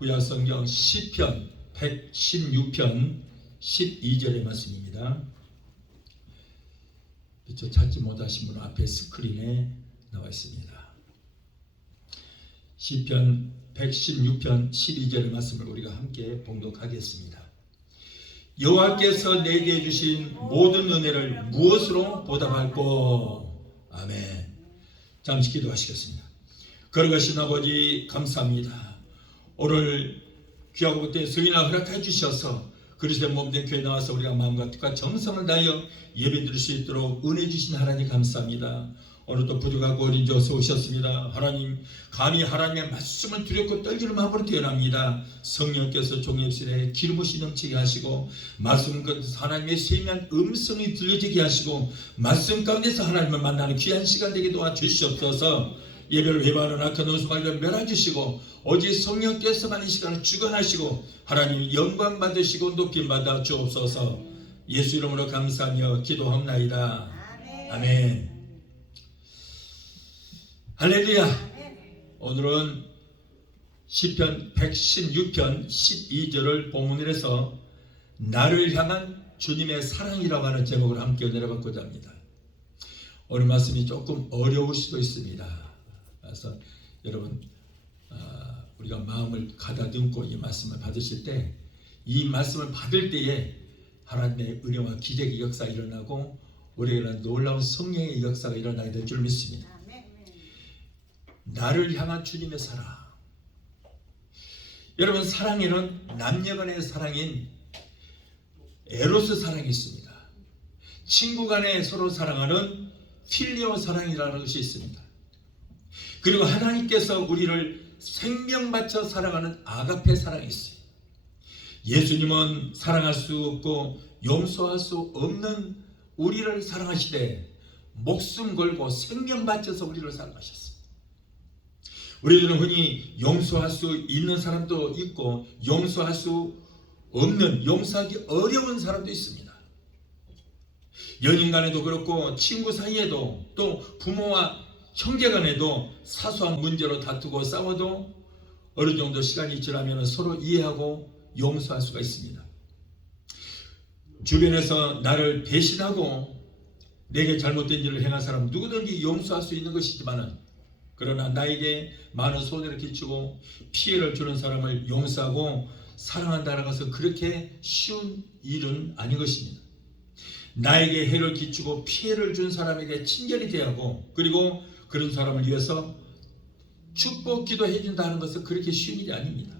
구약성경 시편 116편 12절의 말씀입니다. 저 찾지 못하신 분은 앞에 스크린에 나와 있습니다. 시편 116편 12절의 말씀을 우리가 함께 봉독하겠습니다. 여호와께서 내게 주신 모든 은혜를 무엇으로 보답할꼬? 아멘. 잠시 기도하시겠습니다. 거룩하신 아버지 감사합니다. 오늘 귀하고 그때 성인을 허락해 주셔서 그리스도의 몸된 교회에 나와서 우리가 마음과 뜻과 정성을 다하여 예배 드릴 수 있도록 은혜 주신 하나님 감사합니다. 오늘도 부족하고 어린 자 어서 오셨습니다. 하나님, 감히 하나님의 말씀을 두렵고 떨기는 마음으로 태어납니다. 성령께서 종역실에 기름 부으시 넘치게 하시고 말씀 가운데서 하나님의 세미한 음성이 들려지게 하시고 말씀 가운데서 하나님을 만나는 귀한 시간 되게 도와주시옵소서. 예배를 회방하는 악한 원수마귀를 멸하주시고 오직 성령께서만 이 시간을 주관하시고 하나님 영광 받으시고 높임 받아 주옵소서. 예수 이름으로 감사하며 기도합나이다. 아멘. 할렐루야. 오늘은 시편 116편 12절을 본문으로 해서 나를 향한 주님의 사랑이라고 하는 제목을 함께 내려받고자 합니다. 오늘 말씀이 조금 어려울 수도 있습니다. 그래서 여러분 우리가 마음을 가다듬고 이 말씀을 받으실 때 이 말씀을 받을 때에 하나님의 은혜와 기적의 역사가 일어나고 우리에게는 놀라운 성령의 역사가 일어나게 될 줄 믿습니다. 나를 향한 주님의 사랑. 여러분, 사랑에는 남녀간의 사랑인 에로스 사랑이 있습니다. 친구 간에 서로 사랑하는 필리오 사랑이라는 것이 있습니다. 그리고 하나님께서 우리를 생명 바쳐 사랑하는 아가페 사랑이 있어요. 예수님은 사랑할 수 없고 용서할 수 없는 우리를 사랑하시되 목숨 걸고 생명 바쳐서 우리를 사랑하셨어요. 우리들은 흔히 용서할 수 있는 사람도 있고 용서할 수 없는, 용서하기 어려운 사람도 있습니다. 연인 간에도 그렇고 친구 사이에도 또 부모와 형제 간에도 사소한 문제로 다투고 싸워도 어느 정도 시간이 지나면 서로 이해하고 용서할 수가 있습니다. 주변에서 나를 배신하고 내게 잘못된 일을 행한 사람 누구든지 용서할 수 있는 것이지만은 그러나 나에게 많은 손해를 끼치고 피해를 주는 사람을 용서하고 사랑한다는 것은 그렇게 쉬운 일은 아닌 것입니다. 나에게 해를 끼치고 피해를 준 사람에게 친절히 대하고 그리고 그런 사람을 위해서 축복 기도해 준다는 것은 그렇게 쉬운 일이 아닙니다.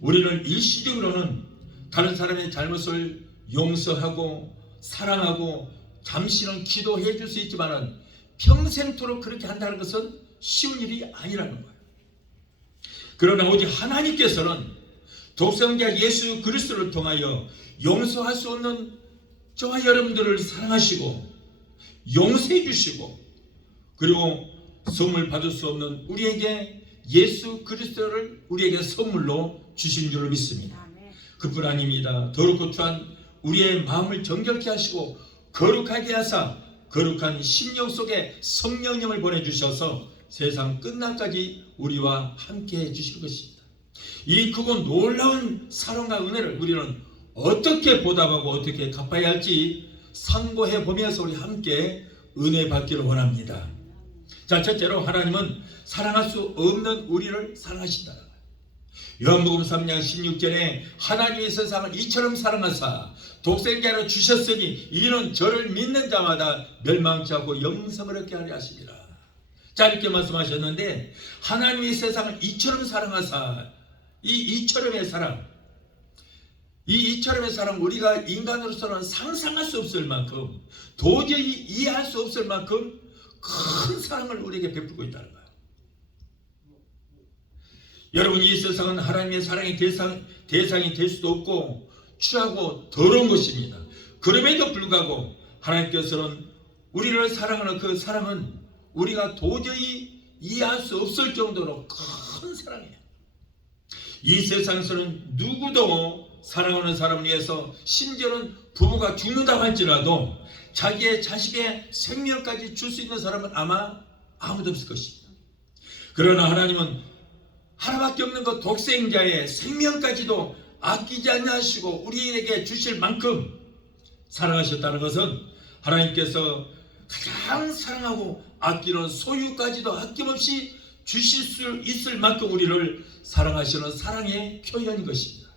우리는 일시적으로는 다른 사람의 잘못을 용서하고 사랑하고 잠시는 기도해 줄 수 있지만은 평생토록 그렇게 한다는 것은 쉬운 일이 아니라는 거예요. 그러나 오직 하나님께서는 독생자 예수 그리스도를 통하여 용서할 수 없는 저와 여러분들을 사랑하시고 용서해 주시고 그리고 선물 받을 수 없는 우리에게 예수 그리스도를 우리에게 선물로 주신 줄로 믿습니다. 그뿐 아닙니다. 더럽고 추한 우리의 마음을 정결케 하시고 거룩하게 하사 거룩한 심령 속에 성령님을 보내주셔서 세상 끝날까지 우리와 함께 해주실 것입니다. 이 크고 놀라운 사랑과 은혜를 우리는 어떻게 보답하고 어떻게 갚아야 할지 상고해 보면서 우리 함께 은혜 받기를 원합니다. 자, 첫째로 하나님은 사랑할 수 없는 우리를 사랑하신다. 요한복음 3장 16절에 하나님이 세상을 이처럼 사랑하사 독생자를 주셨으니 이는 저를 믿는 자마다 멸망치 않고 영생을 얻게 하려 하시니라. 자, 이렇게 말씀하셨는데 하나님이 세상을 이처럼 사랑하사 이처럼의 사랑, 이처럼의 사랑 우리가 인간으로서는 상상할 수 없을 만큼 도저히 이해할 수 없을 만큼 큰 사랑을 우리에게 베풀고 있다는 거예요. 여러분, 이 세상은 하나님의 사랑의 대상이 될 수도 없고 추하고 더러운 것입니다. 그럼에도 불구하고 하나님께서는 우리를 사랑하는 그 사랑은 우리가 도저히 이해할 수 없을 정도로 큰 사랑이에요. 이 세상에서는 누구도 사랑하는 사람을 위해서 심지어는 부부가 죽는다고 할지라도 자기의 자식의 생명까지 줄 수 있는 사람은 아마 아무도 없을 것입니다. 그러나 하나님은 하나밖에 없는 그 독생자의 생명까지도 아끼지 아니하시고 우리에게 주실 만큼 사랑하셨다는 것은 하나님께서 가장 사랑하고 아끼는 소유까지도 아낌없이 주실 수 있을 만큼 우리를 사랑하시는 사랑의 표현인 것입니다.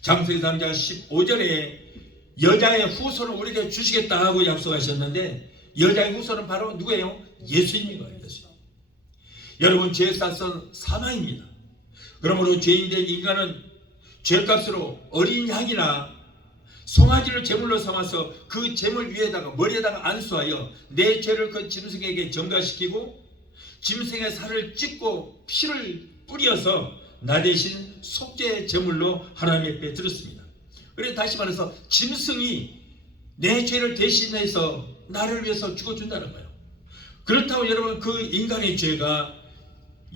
창세기 3장 15절에 여자의 후손을 우리에게 주시겠다 하고 약속하셨는데, 여자의 후손은 바로 누구예요? 예수님인 거예요. 예수님. 여러분, 죄의 값은 사망입니다. 그러므로 죄인된 인간은 죄값으로 어린 양이나 송아지를 제물로 삼아서 그 제물 위에다가 머리에다가 안수하여 내 죄를 그 짐승에게 전가시키고 짐승의 살을 찢고 피를 뿌려서 나 대신 속죄 제물로 하나님 앞에 드렸습니다. 그래서 다시 말해서 짐승이 내 죄를 대신해서 나를 위해서 죽어준다는 거예요. 그렇다고 여러분, 그 인간의 죄가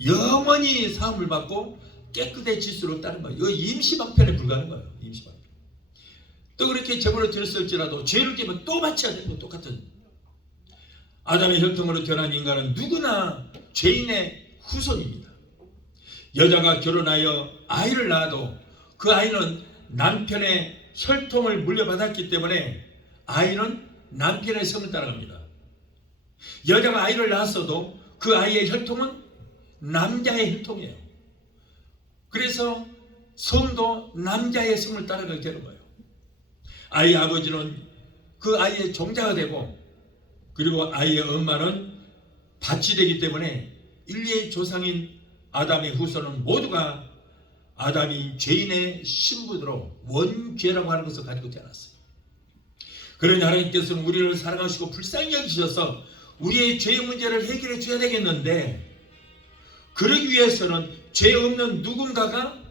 영원히 사함을 받고 깨끗해질 수 없다는 거예요. 이거 임시방편에 불과한 거예요. 임시방편. 또 그렇게 제물을 드렸을지라도 죄를 지으면 또 바쳐야 되는 거 똑같은. 아담의 혈통으로 태어난 인간은 누구나 죄인의 후손입니다. 여자가 결혼하여 아이를 낳아도 그 아이는 남편의 혈통을 물려받았기 때문에 아이는 남편의 성을 따라갑니다. 여자가 아이를 낳았어도 그 아이의 혈통은 남자의 혈통이에요. 그래서 성도 남자의 성을 따라가게 되는 거예요. 아이의 아버지는 그 아이의 종자가 되고, 그리고 아이의 엄마는 밭이 되기 때문에 인류의 조상인 아담의 후손은 모두가 아담이 죄인의 신분으로 원죄라고 하는 것을 가지고 태어났어요. 그러니 하나님께서는 우리를 사랑하시고 불쌍히 여기셔서 우리의 죄의 문제를 해결해 줘야 되겠는데, 그러기 위해서는 죄 없는 누군가가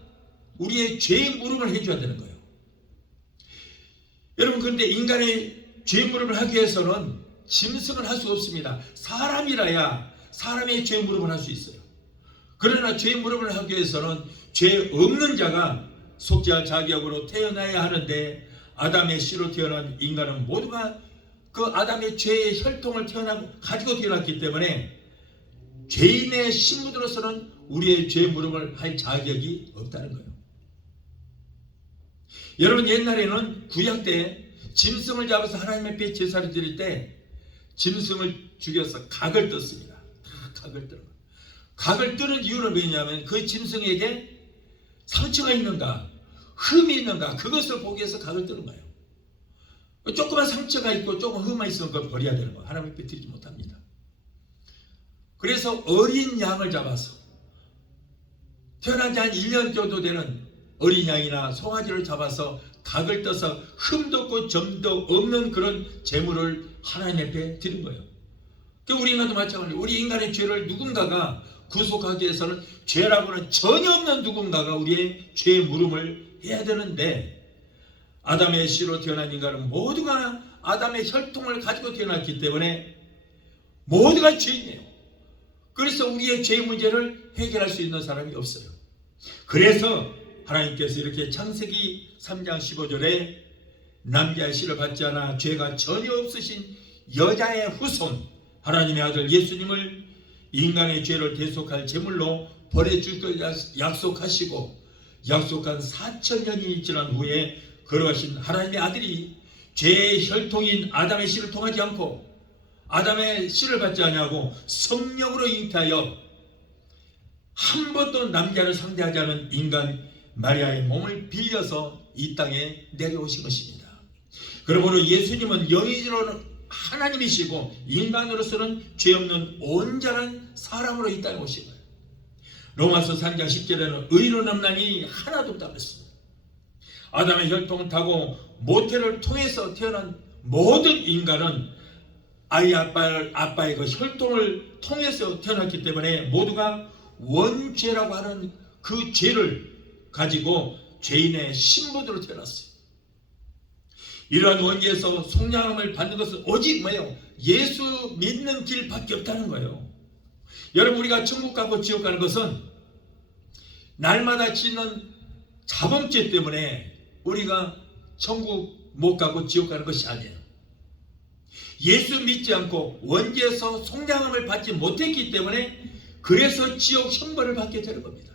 우리의 죄의 무릎을 해줘야 되는 거예요. 여러분, 그런데 인간의 죄의 무릎을 하기 위해서는 짐승은 할 수 없습니다. 사람이라야 사람의 죄의 무릎을 할 수 있어요. 그러나 죄의 무릎을 하기 위해서는 죄 없는 자가 속죄할 자격으로 태어나야 하는데, 아담의 씨로 태어난 인간은 모두가 그 아담의 죄의 혈통을 가지고 태어났기 때문에 죄인의 신분으로서는 우리의 죄의 무릎을 할 자격이 없다는 거예요. 여러분, 옛날에는 구약 때 짐승을 잡아서 하나님 앞에 제사를 드릴 때 짐승을 죽여서 각을 떴습니다. 각을 뜨는 거예요. 각을 뜨는 이유는 뭐냐면 그 짐승에게 상처가 있는가, 흠이 있는가, 그것을 보기 위해서 각을 뜨는 거예요. 조그만 상처가 있고 조금 흠만 있으면 그걸 버려야 되는 거예요. 하나님 앞에 드리지 못합니다. 그래서 어린 양을 잡아서, 태어난 지 한 1년 정도 되는 어린 양이나 송아지를 잡아서 각을 떠서 흠도 없고 점도 없는 그런 제물을 하나님 앞에 드린 거예요. 우리 인간도 마찬가지로 우리 인간의 죄를 누군가가 구속하기 위해서는 죄라고는 전혀 없는 누군가가 우리의 죄의 물음을 해야 되는데, 아담의 씨로 태어난 인간은 모두가 아담의 혈통을 가지고 태어났기 때문에 모두가 죄인이에요. 그래서 우리의 죄의 문제를 해결할 수 있는 사람이 없어요. 그래서 하나님께서 이렇게 창세기 3장 15절에 남자의 씨를 받지 않아 죄가 전혀 없으신 여자의 후손 하나님의 아들 예수님을 인간의 죄를 대속할 제물로 보내줄 걸 약속하시고, 약속한 4000년이 지난 후에 걸어가신 하나님의 아들이 죄의 혈통인 아담의 씨를 통하지 않고 아담의 씨를 받지 아니하고 성령으로 잉태하여 한 번도 남자를 상대하지 않은 인간 마리아의 몸을 빌려서 이 땅에 내려오신 것입니다. 그러므로 예수님은 영이로는 하나님이시고 인간으로서는 죄 없는 온전한 사람으로 이 땅에 오신 거예요. 로마서 3장 10절에는 의로운 남남이 하나도 없다고 했습니다. 아담의 혈통을 타고 모태를 통해서 태어난 모든 인간은 아이 아빠의 그 혈통을 통해서 태어났기 때문에 모두가 원죄라고 하는 그 죄를 가지고 죄인의 신분으로 태어났어요. 이러한 원죄에서 속량함을 받는 것은 오직 뭐예요? 예수 믿는 길밖에 없다는 거예요. 여러분, 우리가 천국 가고 지옥 가는 것은 날마다 짓는 자범죄 때문에 우리가 천국 못 가고 지옥 가는 것이 아니에요. 예수 믿지 않고 원죄에서 속량함을 받지 못했기 때문에 그래서 지옥 형벌을 받게 되는 겁니다.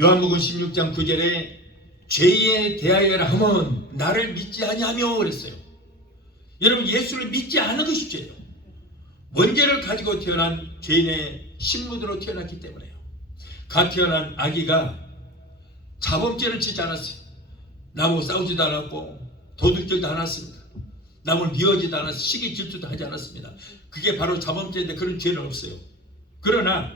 요한복음 16장 9절에 죄에 대하여라 하면 나를 믿지 아니하며 그랬어요. 여러분, 예수를 믿지 않은 것이 죄예요. 원죄를 가지고 태어난 죄인의 신분으로 태어났기 때문에요. 갓 태어난 아기가 자범죄를 짓지 않았어요. 나보고 싸우지도 않았고 도둑질도 않았습니다. 남을 미워하지도 않았어요. 시기 질투도 하지 않았습니다. 그게 바로 자범죄인데 그런 죄는 없어요. 그러나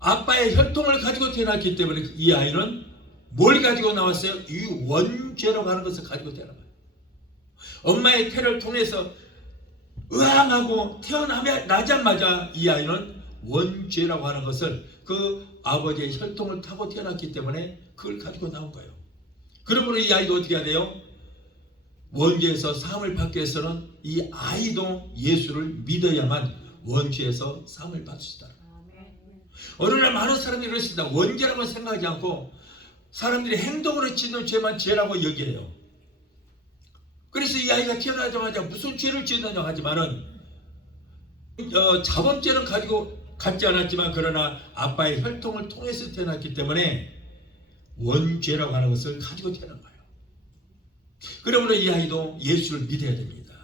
아빠의 혈통을 가지고 태어났기 때문에 이 아이는 뭘 가지고 나왔어요? 이 원죄라고 하는 것을 가지고 태어난 거예요. 엄마의 태를 통해서 의항하고 태어나자마자 이 아이는 원죄라고 하는 것을 그 아버지의 혈통을 타고 태어났기 때문에 그걸 가지고 나온 거예요. 그러므로 이 아이도 어떻게 해야 돼요? 원죄에서 사함을 받기 위해서는 이 아이도 예수를 믿어야만 원죄에서 사함을 받을 수 있다. 어느 날 많은 사람들이 그렇습니다. 원죄라고 생각하지 않고 사람들이 행동으로 짓는 죄만 죄라고 여겨요. 그래서 이 아이가 태어나자마자 무슨 죄를 지었느냐 하지만은 자범죄는 갖지 않았지만 그러나 아빠의 혈통을 통해서 태어났기 때문에 원죄라고 하는 것을 가지고 태어난 거예요. 그러므로 이 아이도 예수를 믿어야 됩니다.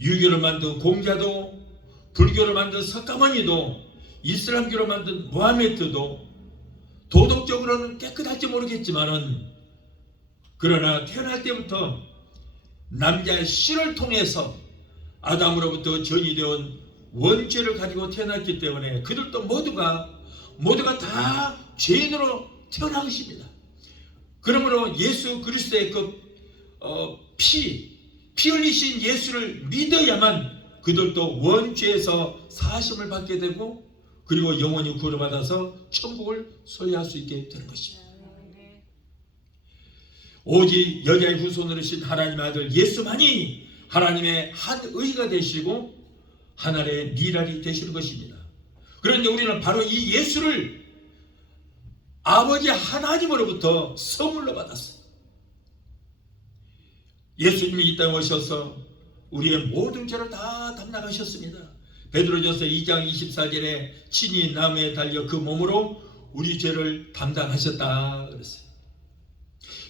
유교를 만든 공자도, 불교를 만든 석가모니도, 이슬람교를 만든 무하메드도 도덕적으로는 깨끗할지 모르겠지만은 그러나 태어날 때부터 남자의 씨를 통해서 아담으로부터 전이되어 원죄를 가지고 태어났기 때문에 그들도 모두가 다 죄인으로 태어난 것입니다. 그러므로 예수 그리스도의 피 흘리신 예수를 믿어야만 그들도 원죄에서 사하심을 받게 되고 그리고 영원히 구원을 받아서 천국을 소유할 수 있게 되는 것입니다. 오직 여자의 후손으로 신 하나님의 아들 예수만이 하나님의 한 의가 되시고 하나님의 미랄이 되시는 것입니다. 그런데 우리는 바로 이 예수를 아버지 하나님으로부터 선물로 받았어요. 예수님이 이 땅에 오셔서 우리의 모든 죄를 다 담당하셨습니다. 베드로전서 2장 24절에 친히 나무에 달려 그 몸으로 우리 죄를 담당하셨다 그랬어요.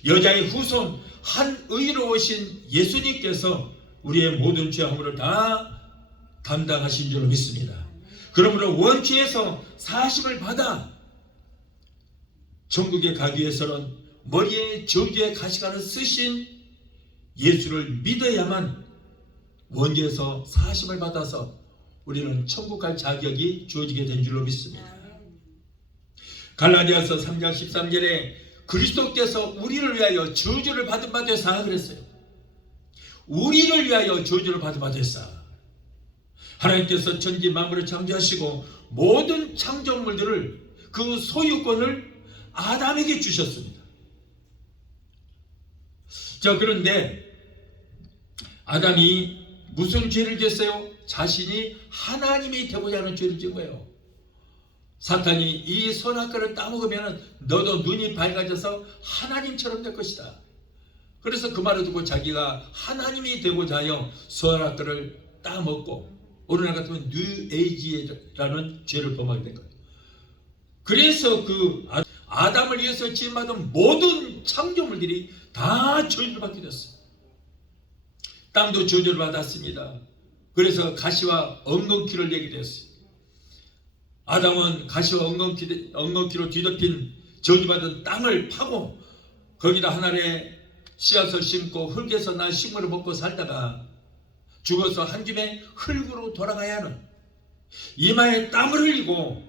여자의 후손 한 의로우신 예수님께서 우리의 모든 죄 허물을 다 담당하신 줄로 믿습니다. 그러므로 원죄에서 사하심을 받아 천국에 가기 위해서는 머리에 저주의 가시관을 쓰신 예수를 믿어야만 원죄에서 사하심을 받아서 우리는 천국 갈 자격이 주어지게 된 줄로 믿습니다. 갈라디아서 3장 13절에 그리스도께서 우리를 위하여 저주를 받은 바 되사 그랬어요. 우리를 위하여 저주를 받은 바 되사. 하나님께서 천지 만물을 창조하시고 모든 창조물들을 그 소유권을 아담에게 주셨습니다. 자, 그런데 아담이 무슨 죄를 지었어요? 자신이 하나님이 되고자 하는 죄를 지은 거예요. 사탄이 이 선악과를 따먹으면 너도 눈이 밝아져서 하나님처럼 될 것이다. 그래서 그 말을 듣고 자기가 하나님이 되고자 하여 선악과를 따먹고 오늘날 같으면 뉴에이지라는 죄를 범하게 된 거예요. 그래서 그 아담을 위해서 지음받은 모든 창조물들이 다 저주를 받게 됐어요. 땅도 저주를 받았습니다. 그래서 가시와 엉겅퀴를 내게 되었어요. 아담은 가시와 엉겅퀴로 뒤덮인 저주받은 땅을 파고 거기다 하나의 씨앗을 심고 흙에서 난 식물을 먹고 살다가 죽어서 한 줌의 흙으로 돌아가야 하는, 이마에 땀을 흘리고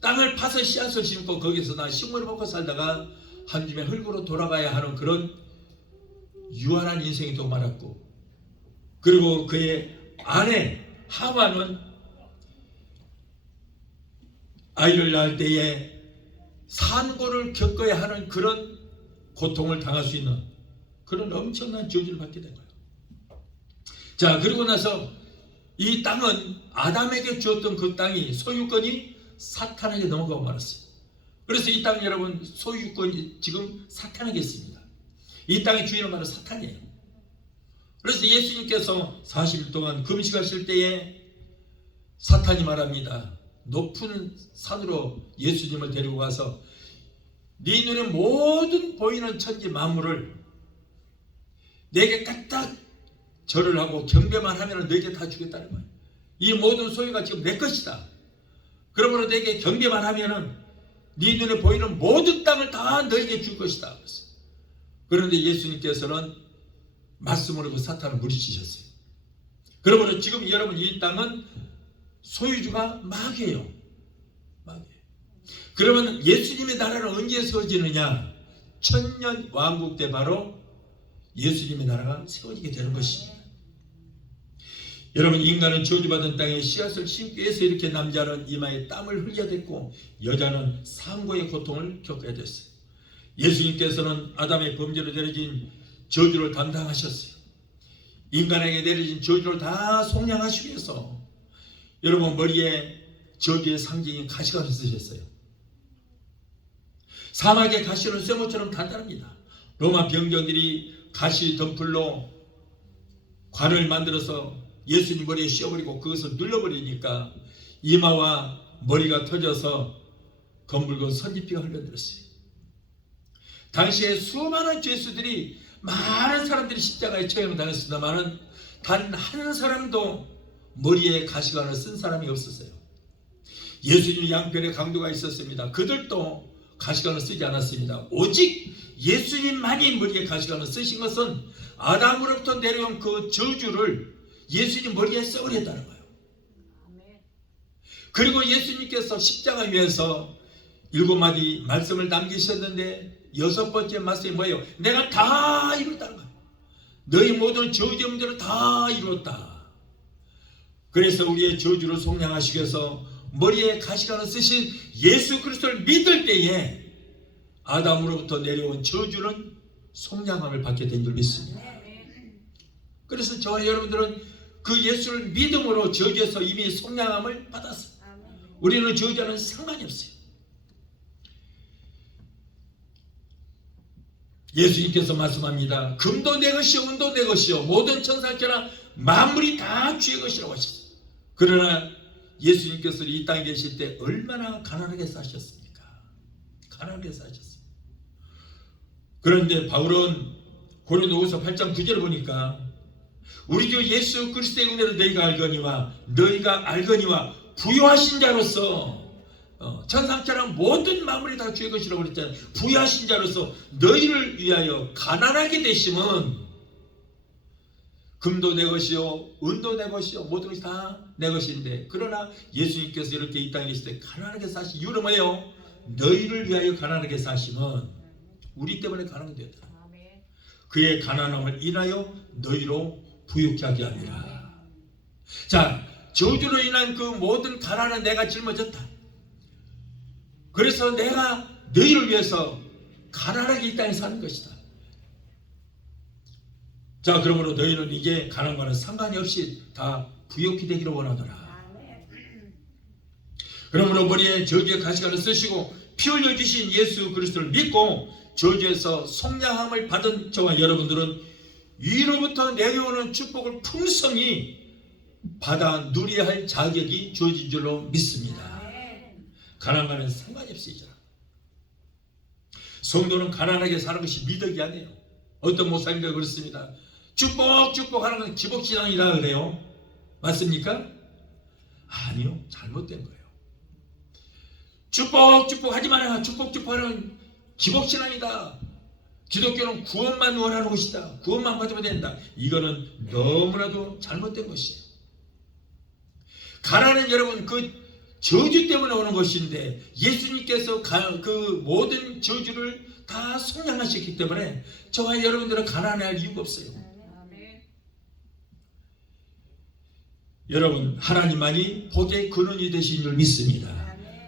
땅을 파서 씨앗을 심고 거기서 난 식물을 먹고 살다가 한 줌의 흙으로 돌아가야 하는 그런 유한한 인생이 또 많았고, 그리고 그의 아내 하와는 아이를 낳을 때에 산고를 겪어야 하는 그런 고통을 당할 수 있는 그런 엄청난 저주를 받게 된 거예요. 자, 그리고 나서 이 땅은 아담에게 주었던 그 땅이 소유권이 사탄에게 넘어가고 말았어요. 그래서 이 땅 여러분 소유권이 지금 사탄에게 있습니다. 이 땅의 주인은 바로 사탄이에요. 그래서 예수님께서 40일 동안 금식하실 때에 사탄이 말합니다. 높은 산으로 예수님을 데리고 가서 네 눈에 모든 보이는 천지 만물을 내게 까딱 절을 하고 경배만 하면 너에게 다 주겠다는 거예요. 이 모든 소유가 지금 내 것이다. 그러므로 내게 경배만 하면은 네 눈에 보이는 모든 땅을 다 너에게 줄 것이다. 그런데 예수님께서는 말씀으로 그 사탄을 물리치셨어요. 그러므로 지금 여러분 이 땅은 소유주가 마귀예요. 마귀예요. 그러면 예수님의 나라는 언제 세워지느냐? 천년 왕국 때 바로 예수님의 나라가 세워지게 되는 것입니다. 여러분, 인간은 저주받은 땅에 씨앗을 심기 위해서 이렇게 남자는 이마에 땀을 흘려야 됐고 여자는 상고의 고통을 겪어야 됐어요. 예수님께서는 아담의 범죄로 내려진 저주를 담당하셨어요. 인간에게 내려진 저주를 다 속량하시기 위해서 여러분 머리에 저주의 상징인 가시관을 쓰셨어요. 사막의 가시는 쇠모처럼 단단합니다. 로마 병정들이 가시 덤불로 관을 만들어서 예수님 머리에 씌워버리고 그것을 눌러버리니까 이마와 머리가 터져서 검붉은 선지피가 흘러들었어요. 당시에 수많은 죄수들이 많은 사람들이 십자가에 처형당했습니다만 단 한 사람도 머리에 가시관을 쓴 사람이 없었어요. 예수님 양편에 강도가 있었습니다. 그들도 가시관을 쓰지 않았습니다. 오직 예수님만이 머리에 가시관을 쓰신 것은 아담으로부터 내려온 그 저주를 예수님 머리에 써버렸다는 거예요. 그리고 예수님께서 십자가 위에서 7마디 말씀을 남기셨는데 6번째 말씀이 뭐예요? 내가 다 이뤘다는 거예요. 너희 모든 저주의 문제를 다 이뤘다. 그래서 우리의 저주를 속량하시기 위해서 머리에 가시관을 쓰신 예수 그리스도를 믿을 때에 아담으로부터 내려온 저주는 속량함을 받게 된 줄 믿습니다. 그래서 저와 여러분들은 그 예수를 믿음으로 저주에서 이미 속량함을 받았어요. 우리는 저주와는 상관이 없어요. 예수님께서 말씀합니다. 금도 내 것이요 은도 내 것이요 모든 천사께나 만물이 다 주의 것이라고 하셨어요. 그러나 예수님께서 이 땅에 계실 때 얼마나 가난하게 사셨습니까? 가난하게 사셨어요. 그런데 바울은 고린도후서 8장 9절을 보니까 우리 주 예수 그리스도의 은혜를 너희가 알거니와 부유하신 자로서 천상처럼 모든 만물이 다 주의 것이라고 그랬잖아요. 부유하신 자로서 너희를 위하여 가난하게 되심은 금도 내 것이요 은도 내 것이요 모든 것이 다 내 것인데 그러나 예수님께서 이렇게 이 땅에 계실 때 가난하게 사신 이유는 뭐예요? 너희를 위하여 가난하게 사심은 우리 때문에 가난하게 되었다. 그의 가난함을 인하여 너희로 부유케 하게 합니다. 자, 저주로 인한 그 모든 가난은 내가 짊어졌다. 그래서 내가 너희를 위해서 가난하게 이 땅에 사는 것이다. 자, 그러므로 너희는 이제 가난과는 상관이 없이 다 부유케 되기를 원하더라. 그러므로 머리에 저주의 가시관을 쓰시고 피 흘려 주신 예수 그리스도를 믿고 저주에서 속량함을 받은 저와 여러분들은 위로부터 내려오는 축복을 풍성히 받아 누려야 할 자격이 주어진 줄로 믿습니다. 가난과는 상관이 없으시죠. 성도는 가난하게 사는 것이 미덕이 아니에요. 어떤 목사님도 그렇습니다. 축복하는 건 기복신앙이라 그래요. 맞습니까? 아니요, 잘못된 거예요. 축복하지 마라. 축복하는 기복신앙이다. 기독교는 구원만 원하는 것이다. 구원만 받으면 된다. 이거는 너무나도 잘못된 것이에요. 가난은 여러분 그 저주 때문에 오는 것인데 예수님께서 그 모든 저주를 다 속량하셨기 때문에 저와 여러분들은 가난할 이유가 없어요. 여러분, 하나님만이 복의 근원이 되신 줄 믿습니다.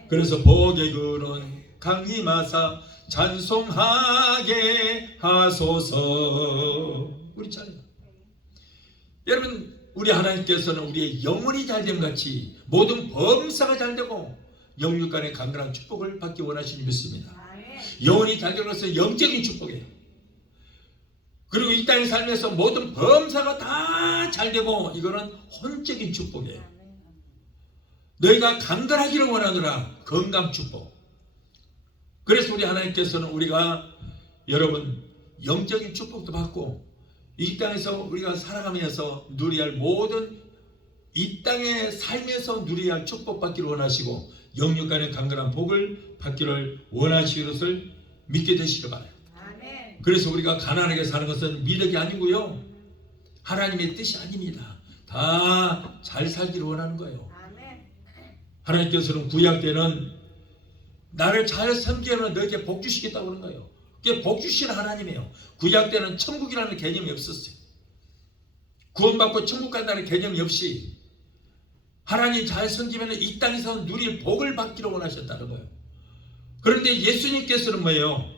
그래서 복의 근원 강림하사 찬송하게 하소서. 우리 찬양. 여러분, 우리 하나님께서는 우리의 영혼이 잘됨 같이 모든 범사가 잘되고 영육간의 강건한 축복을 받기 원하시는 믿습니다. 영혼이 잘되는 것은 영적인 축복이에요. 그리고 이 땅에 살면서 모든 범사가 다 잘되고 이거는 혼적인 축복이에요. 너희가 강건하기를 원하노라. 건강 축복. 그래서 우리 하나님께서는 우리가 여러분 영적인 축복도 받고 이 땅에서 우리가 살아가면서 누려야 할 모든 이 땅의 삶에서 누려야 할 축복받기를 원하시고 영육간의 강건한 복을 받기를 원하시는 것을 믿게 되시길 바라요. 그래서 우리가 가난하게 사는 것은 미력이 아니고요, 하나님의 뜻이 아닙니다. 다 잘 살기를 원하는 거예요. 하나님께서는 구약 때는 나를 잘 섬기면 너에게 복 주시겠다고 그런 거예요. 그게 복 주시는 하나님이에요. 구약 때는 천국이라는 개념이 없었어요. 구원받고 천국 간다는 개념이 없이 하나님 잘 섬기면 이 땅에서 누릴 복을 받기를 원하셨다는 거예요. 그런데 예수님께서는 뭐예요?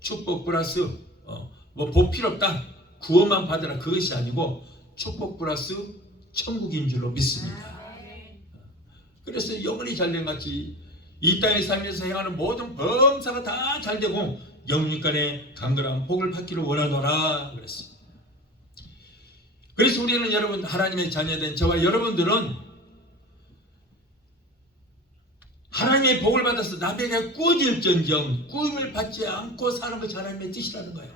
축복 플러스 복 필요 없다, 구원만 받으라, 그것이 아니고 축복 플러스 천국인 줄로 믿습니다. 그래서 영원히 잘된 같이 이 땅의 삶에서 행하는 모든 범사가 다 잘되고 영육간의 강건한 복을 받기를 원하노라 그랬어요. 그래서 우리는 여러분 하나님의 자녀된 저와 여러분들은 하나님의 복을 받아서 남에게 꾸어질전정 꾸임을 받지 않고 사는 것이 하나님의 뜻이라는 거예요.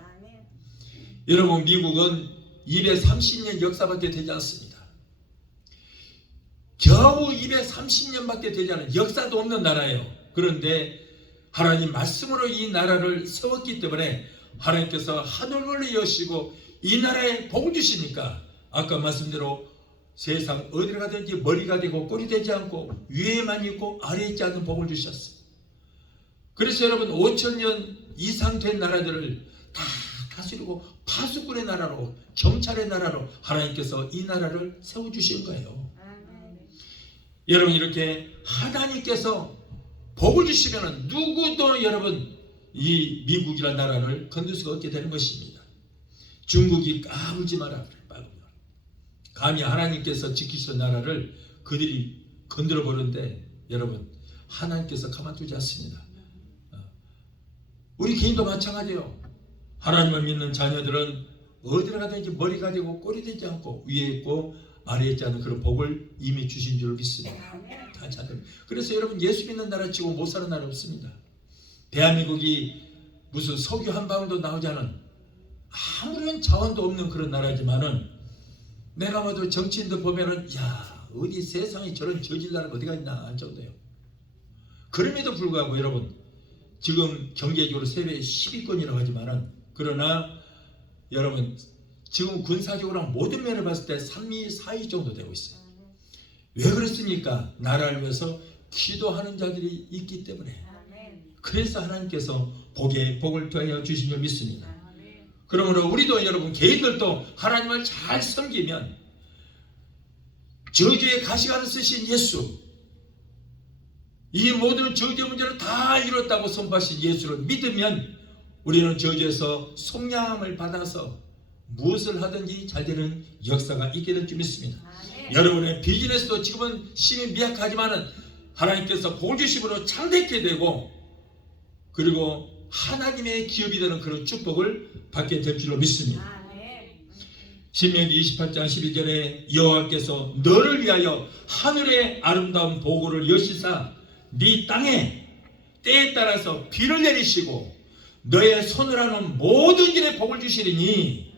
여러분 미국은 230년 역사밖에 되지 않습니다. 겨우 230년밖에 되지 않은 역사도 없는 나라예요. 그런데 하나님 말씀으로 이 나라를 세웠기 때문에 하나님께서 하늘을 여시고 이 나라에 복을 주시니까 아까 말씀대로 세상 어디를 가든지 머리가 되고 꼴이 되지 않고 위에만 있고 아래에 있지 않는 복을 주셨어요. 그래서 여러분 5,000년 이상 된 나라들을 다 다스리고 파수꾼의 나라로 경찰의 나라로 하나님께서 이 나라를 세워주신 거예요. 여러분 이렇게 하나님께서 복을 주시면 누구도 여러분 이 미국이라는 나라를 건들 수가 없게 되는 것입니다. 중국이 까불지 마라. 감히 하나님께서 지키신 나라를 그들이 건드려 보는데 여러분 하나님께서 가만두지 않습니다. 우리 개인도 마찬가지예요. 하나님을 믿는 자녀들은 어디를 가든지 머리가 되고 꼴이 되지 않고 위에 있고 아래에 있지 않은 그런 복을 이미 주신 줄 믿습니다. 다 자들. 그래서 여러분 예수 믿는 나라 치고 못 사는 나라 없습니다. 대한민국이 무슨 석유 한 방울도 나오지 않은 아무런 자원도 없는 그런 나라지만은 내가 봐도 정치인들 보면은 야 어디 세상에 저런 저질 나라가 어디가 있나 할 정도예요. 그럼에도 불구하고 여러분 지금 경제적으로 세계 10위권이라고 하지만은 그러나 여러분 지금 군사적으로 모든 면을 봤을 때 3위, 4위 정도 되고 있어요. 왜 그렇습니까? 나라를 위해서 기도하는 자들이 있기 때문에. 그래서 하나님께서 복을 더하여 주신 줄 믿습니다. 그러므로 우리도 여러분 개인들도 하나님을 잘 섬기면 저주의 가시관을 쓰신 예수, 이 모든 저주의 문제를 다 이뤘다고 선포하신 예수를 믿으면 우리는 저주에서 속량함을 받아서 무엇을 하든지 잘 되는 역사가 있게 될 줄 믿습니다. 여러분의 비즈니스도 지금은 힘이 미약하지만은 하나님께서 복을 주심으로 창대케 되고 그리고 하나님의 기업이 되는 그런 축복을 받게 될 줄로 믿습니다. 신명기 28장 12절에 여호와께서 너를 위하여 하늘의 아름다운 보고를 여시사 네 땅에 때에 따라서 비를 내리시고 너의 손을 하는 모든 일에 복을 주시리니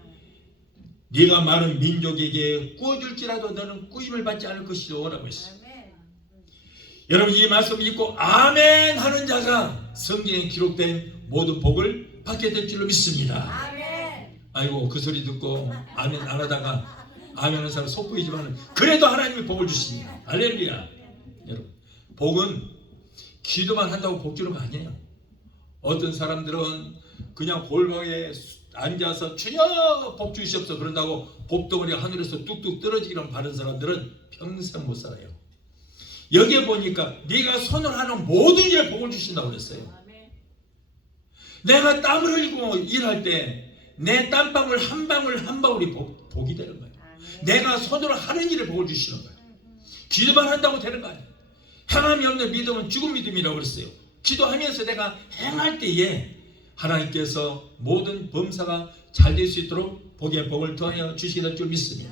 네가 많은 민족에게 꾸어줄지라도 너는 꾸임을 받지 않을 것이요 라고 했어요. 여러분 이 말씀 읽고 아멘 하는 자가 성경에 기록된 모든 복을 받게 될 줄로 믿습니다. 아멘. 아이고 그 소리 듣고 아멘 안 하다가 아멘 하는 사람 속 보이지만 그래도 하나님이 복을 주십니다. 할렐루야. 여러분 복은 기도만 한다고 복 주는 거 아니에요. 어떤 사람들은 그냥 골방에 앉아서 주여 복 주시옵소서 그런다고 복덩어리가 하늘에서 뚝뚝 떨어지기를 바라는 사람들은 평생 못 살아요. 여기에 보니까 네가 손을 하는 모든 일에 복을 주신다고 그랬어요. 내가 땀을 흘리고 일할 때 내 땀방울 한 방울 한 방울이 복이 되는 거예요. 내가 손으로 하는 일에 복을 주시는 거예요. 기도만 한다고 되는 거 아니에요. 행함이 없는 믿음은 죽은 믿음이라고 그랬어요. 기도하면서 내가 행할 때에 하나님께서 모든 범사가 잘 될 수 있도록 복에 복을 더하여 주시게 될 줄 믿습니다.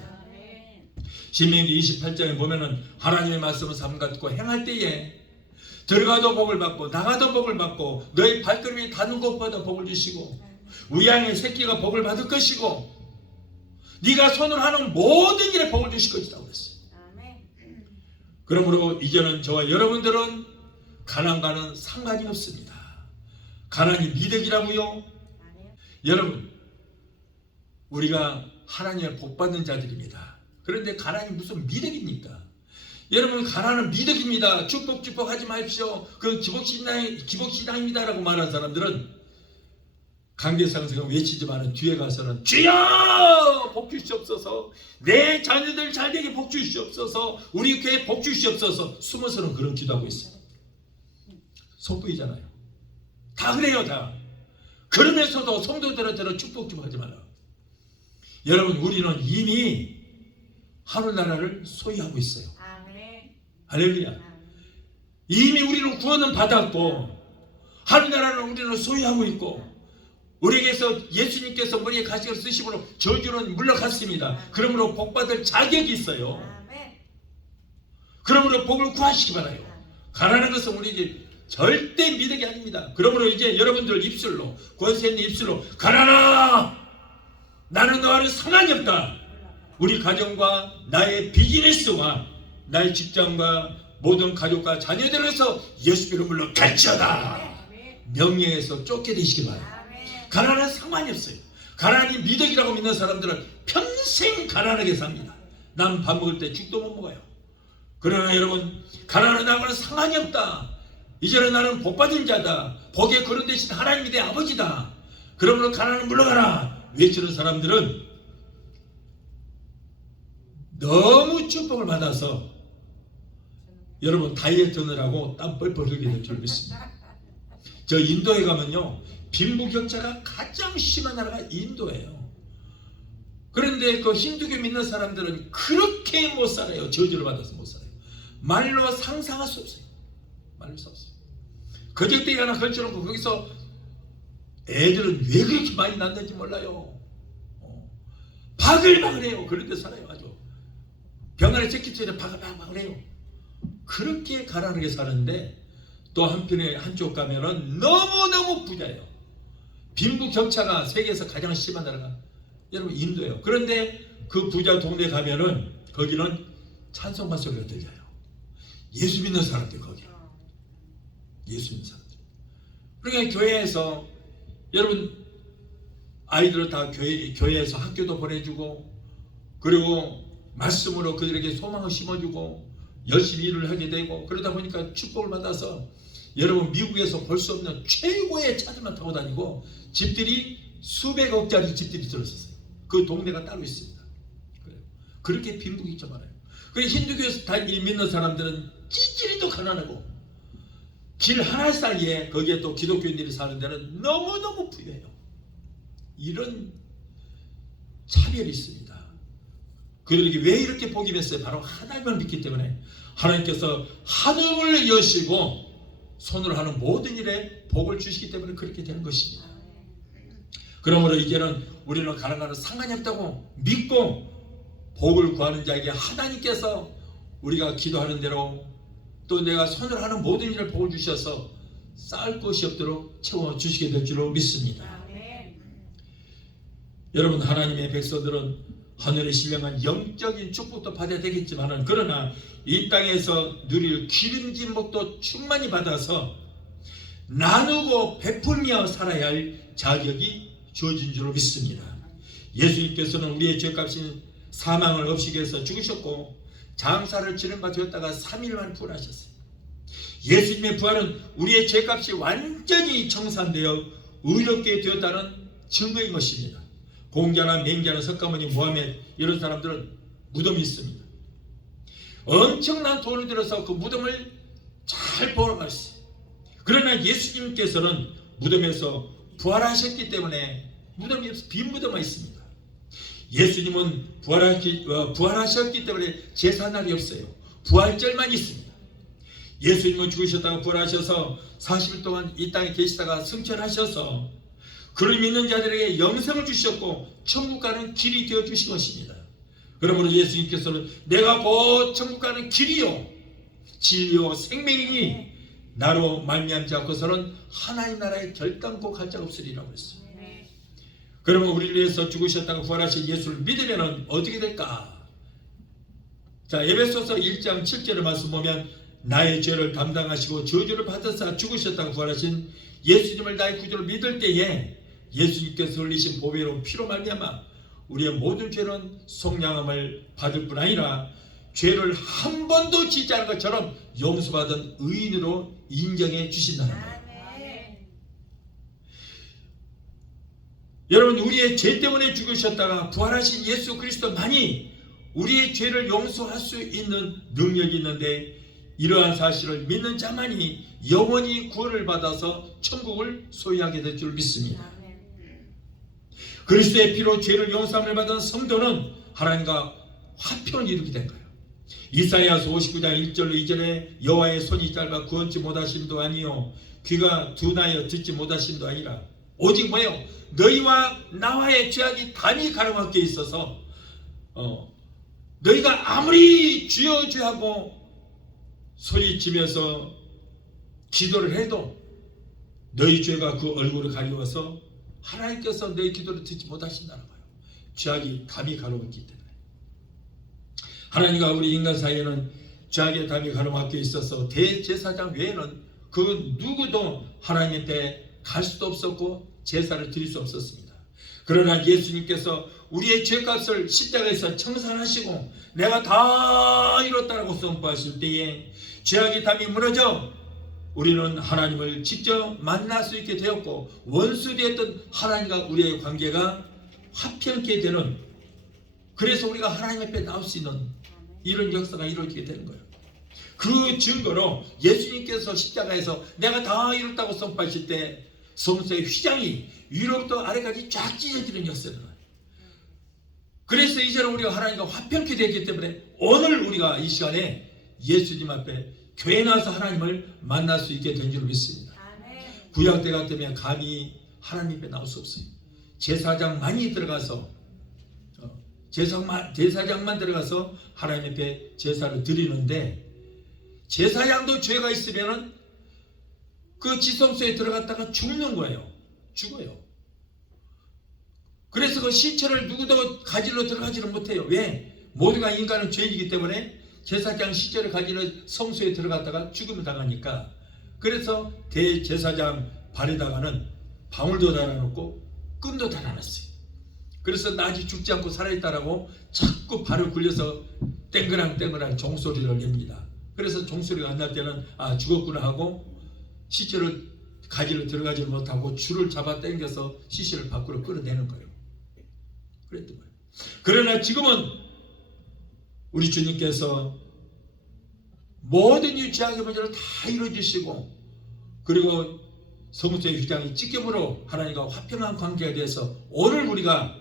신명기 28장에 보면은 하나님의 말씀을 삼갖고 행할 때에 들어가도 복을 받고 나가도 복을 받고 너희 발걸음이 닿는 곳마다 복을 주시고 우양의 새끼가 복을 받을 것이고 네가 손으로 하는 모든 일에 복을 주실 것이다 그랬어요. 그러므로 이제는 저와 여러분들은 가난과는 상관이 없습니다. 가난이 미덕이라고요? 여러분, 우리가 하나님의 복 받는 자들입니다. 그런데 가난이 무슨 미덕입니까? 여러분, 가난은 미덕입니다. 축복 하지 마십시오. 그 기복신앙입니다라고 말하는 사람들은 강대상승은 외치지만 뒤에 가서는 주여 복 주시옵소서, 내 자녀들 잘되게 복 주시옵소서, 우리 교회 복 주시옵소서, 숨어서는 그런 기도하고 있어요. 속보이잖아요. 다 그래요. 다. 그러면서도 성도들한테는 축복 하지 말라. 여러분, 우리는 이미 하늘나라를 소유하고 있어요. 할렐루야. 이미 우리는 구원은 받았고 하늘나라는 우리는 소유하고 있고 우리에게서 예수님께서 머리에 가시를 쓰심으로 저주는 물러갔습니다. 그러므로 복받을 자격이 있어요. 그러므로 복을 구하시기 바라요. 가난한 것은 우리에게 절대 미덕이 아닙니다. 그러므로 이제 여러분들 입술로, 권세님 입술로, 가난아 나는 너와는 상관이 없다. 우리 가정과 나의 비즈니스와 나의 직장과 모든 가족과 자녀들에서 예수 이름으로 갈지어다. 명예에서 쫓게 되시기 바랍니다. 가난은 상관이 없어요. 가난이 미덕이라고 믿는 사람들은 평생 가난하게 삽니다. 난 밥 먹을 때 죽도 못 먹어요. 그러나 여러분, 가난은 나하고는 상관이 없다. 이제는 나는 복받은 자다. 복의 거룩 되신 하나님이 내 아버지다. 그러므로 가난은 물러가라 외치는 사람들은 너무 축복을 받아서 여러분 다이어트를 하고 땀 뻘뻘 흘리게 될 줄 믿습니다. 저 인도에 가면요, 빈부격차가 가장 심한 나라가 인도예요. 그런데 그 힌두교 믿는 사람들은 그렇게 못 살아요. 저주를 받아서 못 살아요. 말로 상상할 수 없어요. 말로 수 없어요. 거적대기 하나 걸쳐놓고 거기서 애들은 왜 그렇게 많이 낳는지 몰라요. 바글바글해요. 그런 데 살아요. 아주 병아리 새끼처럼 바글바글해요. 그렇게 가난하게 사는데 또 한편에 한쪽 가면은 너무너무 부자예요. 빈부격차가 세계에서 가장 심한 나라가 여러분 인도예요. 그런데 그 부자 동네 가면은 거기는 찬송가 소리가 들려요. 예수 믿는 사람들 거기. 예수 믿는 사람들. 그러니까 교회에서 여러분 아이들을 다 교회에서 학교도 보내주고 그리고 말씀으로 그들에게 소망을 심어주고 열심히 일을 하게 되고 그러다 보니까 축복을 받아서 여러분 미국에서 볼 수 없는 최고의 차들만 타고 다니고 집들이 수백억짜리 집들이 들었었어요. 그 동네가 따로 있습니다. 그래요. 그렇게 빈부격차 많아요. 그래서 힌두교에서 다 믿는 사람들은 찌질이도 가난하고 길 하나 사이에 거기에 또 기독교인들이 사는 데는 너무너무 부유해요. 이런 차별이 있습니다. 그들에게 왜 이렇게 복이 됐어요? 바로 하나님을 믿기 때문에 하나님께서 하늘을 여시고 손으로 하는 모든 일에 복을 주시기 때문에 그렇게 되는 것입니다. 그러므로 이제는 우리는 가난과는 상관이 없다고 믿고 복을 구하는 자에게 하나님께서 우리가 기도하는 대로 또 내가 손으로 하는 모든 일을 복을 주셔서 쌓을 것이 없도록 채워주시게 될 줄로 믿습니다. 여러분, 하나님의 백성들은 하늘에 신령한 영적인 축복도 받아야 되겠지만 그러나 이 땅에서 누릴 기름진 복도 충만히 받아서 나누고 베풀며 살아야 할 자격이 주어진 줄로 믿습니다. 예수님께서는 우리의 죄값인 사망을 없이게 해서 죽으셨고 장사를 지름바 되었다가 3일 만에 부활하셨어요. 예수님의 부활은 우리의 죄값이 완전히 청산되어 의롭게 되었다는 증거인 것입니다. 공자나 맹자나 석가모니 모하메 이런 사람들은 무덤이 있습니다. 엄청난 돈을 들여서 그 무덤을 잘 보러갔어요. 그러나 예수님께서는 무덤에서 부활하셨기 때문에 무덤이 없어 빈 무덤만 있습니다. 예수님은 부활하셨기 때문에 제사날이 없어요. 부활절만 있습니다. 예수님은 죽으셨다가 부활하셔서 40일 동안 이 땅에 계시다가 승천하셔서 그를 믿는 자들에게 영생을 주셨고 천국 가는 길이 되어 주신 것입니다. 그러므로 예수님께서는 내가 곧 천국 가는 길이요 진리요 생명이니 나로 말미암지 않고서는 하나님 나라에 결단코 갈 자가 없으리라고 했어요. 그러면 우리를 위해서 죽으셨다가 부활하신 예수를 믿으면 어떻게 될까? 자, 에베소서 1장 7절의 말씀 보면 나의 죄를 담당하시고 저주를 받으사 죽으셨다가 부활하신 예수님을 나의 구주로 믿을 때에 예수님께서 흘리신 보배로운 피로 말미암아 우리의 모든 죄는 속량함을 받을 뿐 아니라 죄를 한 번도 짓지 않은 것처럼 용서받은 의인으로 인정해 주신다는 거예요. 여러분, 우리의 죄 때문에 죽으셨다가 부활하신 예수 그리스도만이 우리의 죄를 용서할 수 있는 능력이 있는데 이러한 사실을 믿는 자만이 영원히 구원을 받아서 천국을 소유하게 될 줄 믿습니다. 그리스도의 피로 죄를 용서함을 받은 성도는 하나님과 화평을 이루게 된 거예요. 이사야서 59장 1절로 2절에 여호와의 손이 짧아 구원치 못하심도 아니요 귀가 둔하여 듣지 못하심도 아니라 오직 뭐예요? 너희와 나와의 죄악이 단히 가로막혀 있어서 너희가 아무리 주여 주여 하고 소리치면서 기도를 해도 너희 죄가 그 얼굴을 가리워서 하나님께서 너희 기도를 듣지 못하신다는 거예요. 죄악이 담이 가로막히기 때문에. 하나님과 우리 인간 사이에는 죄악의 담이 가로막혀 있어서 대제사장 외에는 그 누구도 하나님 앞에 갈 수도 없었고 제사를 드릴 수 없었습니다. 그러나 예수님께서 우리의 죄값을 십자가에서 청산하시고 내가 다 이뤘다라고 선포하실 때에 죄악의 담이 무너져 우리는 하나님을 직접 만날 수 있게 되었고 원수되었던 하나님과 우리의 관계가 화평케 되는, 그래서 우리가 하나님 앞에 나올 수 있는 이런 역사가 이루어지게 되는 거예요. 그 증거로 예수님께서 십자가에서 내가 다 이뤘다고 선포하실 때 성소의 휘장이 위로부터 아래까지 쫙 찢어지는 역사를 해요. 그래서 이제는 우리가 하나님과 화평케 되기 때문에 오늘 우리가 이 시간에 예수님 앞에 교회 나와서 하나님을 만날 수 있게 된 줄 믿습니다. 구약 때 같으면 감히 하나님 앞에 나올 수 없어요. 제사장만이 들어가서 제사장만 들어가서 하나님 앞에 제사를 드리는데 제사장도 죄가 있으면은 그 지성소에 들어갔다가 죽는 거예요. 죽어요. 그래서 그 시체를 누구도 가지러 들어가지를 못해요. 왜? 모두가 인간은 죄이기 때문에 제사장 시체를 가지러 성소에 들어갔다가 죽음을 당하니까. 그래서 대제사장 발에다가는 방울도 달아놓고 끈도 달아놨어요. 그래서 나 아직 죽지 않고 살아있다라고 자꾸 발을 굴려서 땡그랑땡그랑 종소리를 냅니다. 그래서 종소리가 안 날 때는 아 죽었구나 하고 시체를 가지러 들어가지 못하고 줄을 잡아 당겨서 시체를 밖으로 끌어내는 거예요. 그랬던 거예요. 그러나 지금은 우리 주님께서 모든 이 죄악의 문제를 다 이루어주시고 그리고 성소의 휘장이 찢김으로 하나님과 화평한 관계에 대해서 오늘 우리가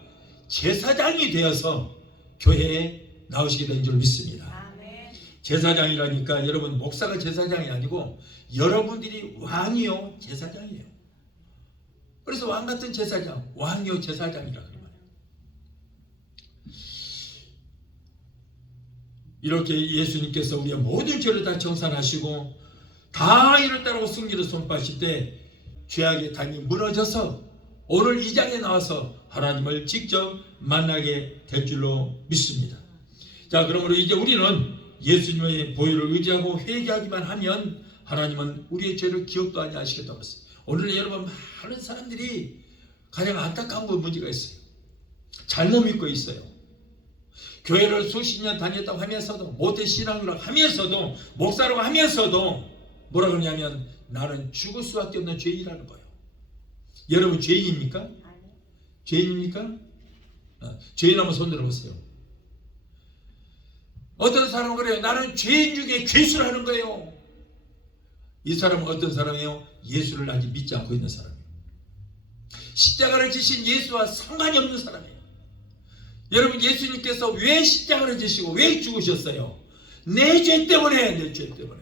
제사장이 되어서 교회에 나오시게 된 줄 믿습니다. 아멘. 제사장이라니까 여러분 목사가 제사장이 아니고 여러분들이 왕이요 제사장이에요. 그래서 왕 같은 제사장, 왕이요 제사장이라 그래요. 이렇게 예수님께서 우리의 모든 죄를 다 청산하시고 다 이뤘다라고 승리를 선포하실 때 죄악의 담이 무너져서 오늘 이 장에 나와서 하나님을 직접 만나게 될 줄로 믿습니다. 자, 그러므로 이제 우리는 예수님의 보혈을 의지하고 회개하기만 하면 하나님은 우리의 죄를 기억도 하지 않으시겠다고 했어요. 오늘은 여러분 많은 사람들이 가장 안타까운 문제가 있어요. 잘못 믿고 있어요. 교회를 수십 년 다녔다고 하면서도 모태 신앙이라고 하면서도 목사라고 하면서도 뭐라 그러냐면 나는 죽을 수밖에 없는 죄인이라는 거예요. 여러분 죄인입니까? 죄인입니까? 죄인 한번 손 들어보세요. 어떤 사람은 그래요. 나는 죄인 중에 괴수를 하는 거예요. 이 사람은 어떤 사람이에요? 예수를 아직 믿지 않고 있는 사람이에요. 십자가를 지신 예수와 상관이 없는 사람이에요. 여러분 예수님께서 왜 십자가를 지시고 왜 죽으셨어요? 내 죄 때문에, 내 죄 때문에.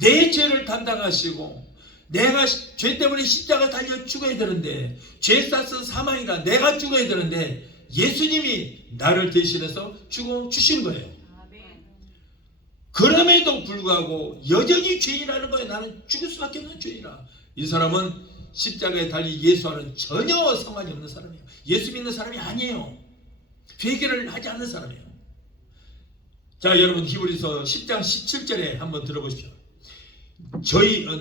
내 죄를 담당하시고 내가 죄 때문에 십자가 달려 죽어야 되는데 죄 쌌은 사망이라 내가 죽어야 되는데 예수님이 나를 대신해서 죽어 주신 거예요. 그럼에도 불구하고 여전히 죄인이라는 거예요. 나는 죽을 수밖에 없는 죄인이라. 이 사람은 십자가에 달린 예수와는 전혀 상관이 없는 사람이에요. 예수 믿는 사람이 아니에요. 회개를 하지 않는 사람이에요. 자, 여러분 히브리서 10장 17절에 한번 들어보십시오.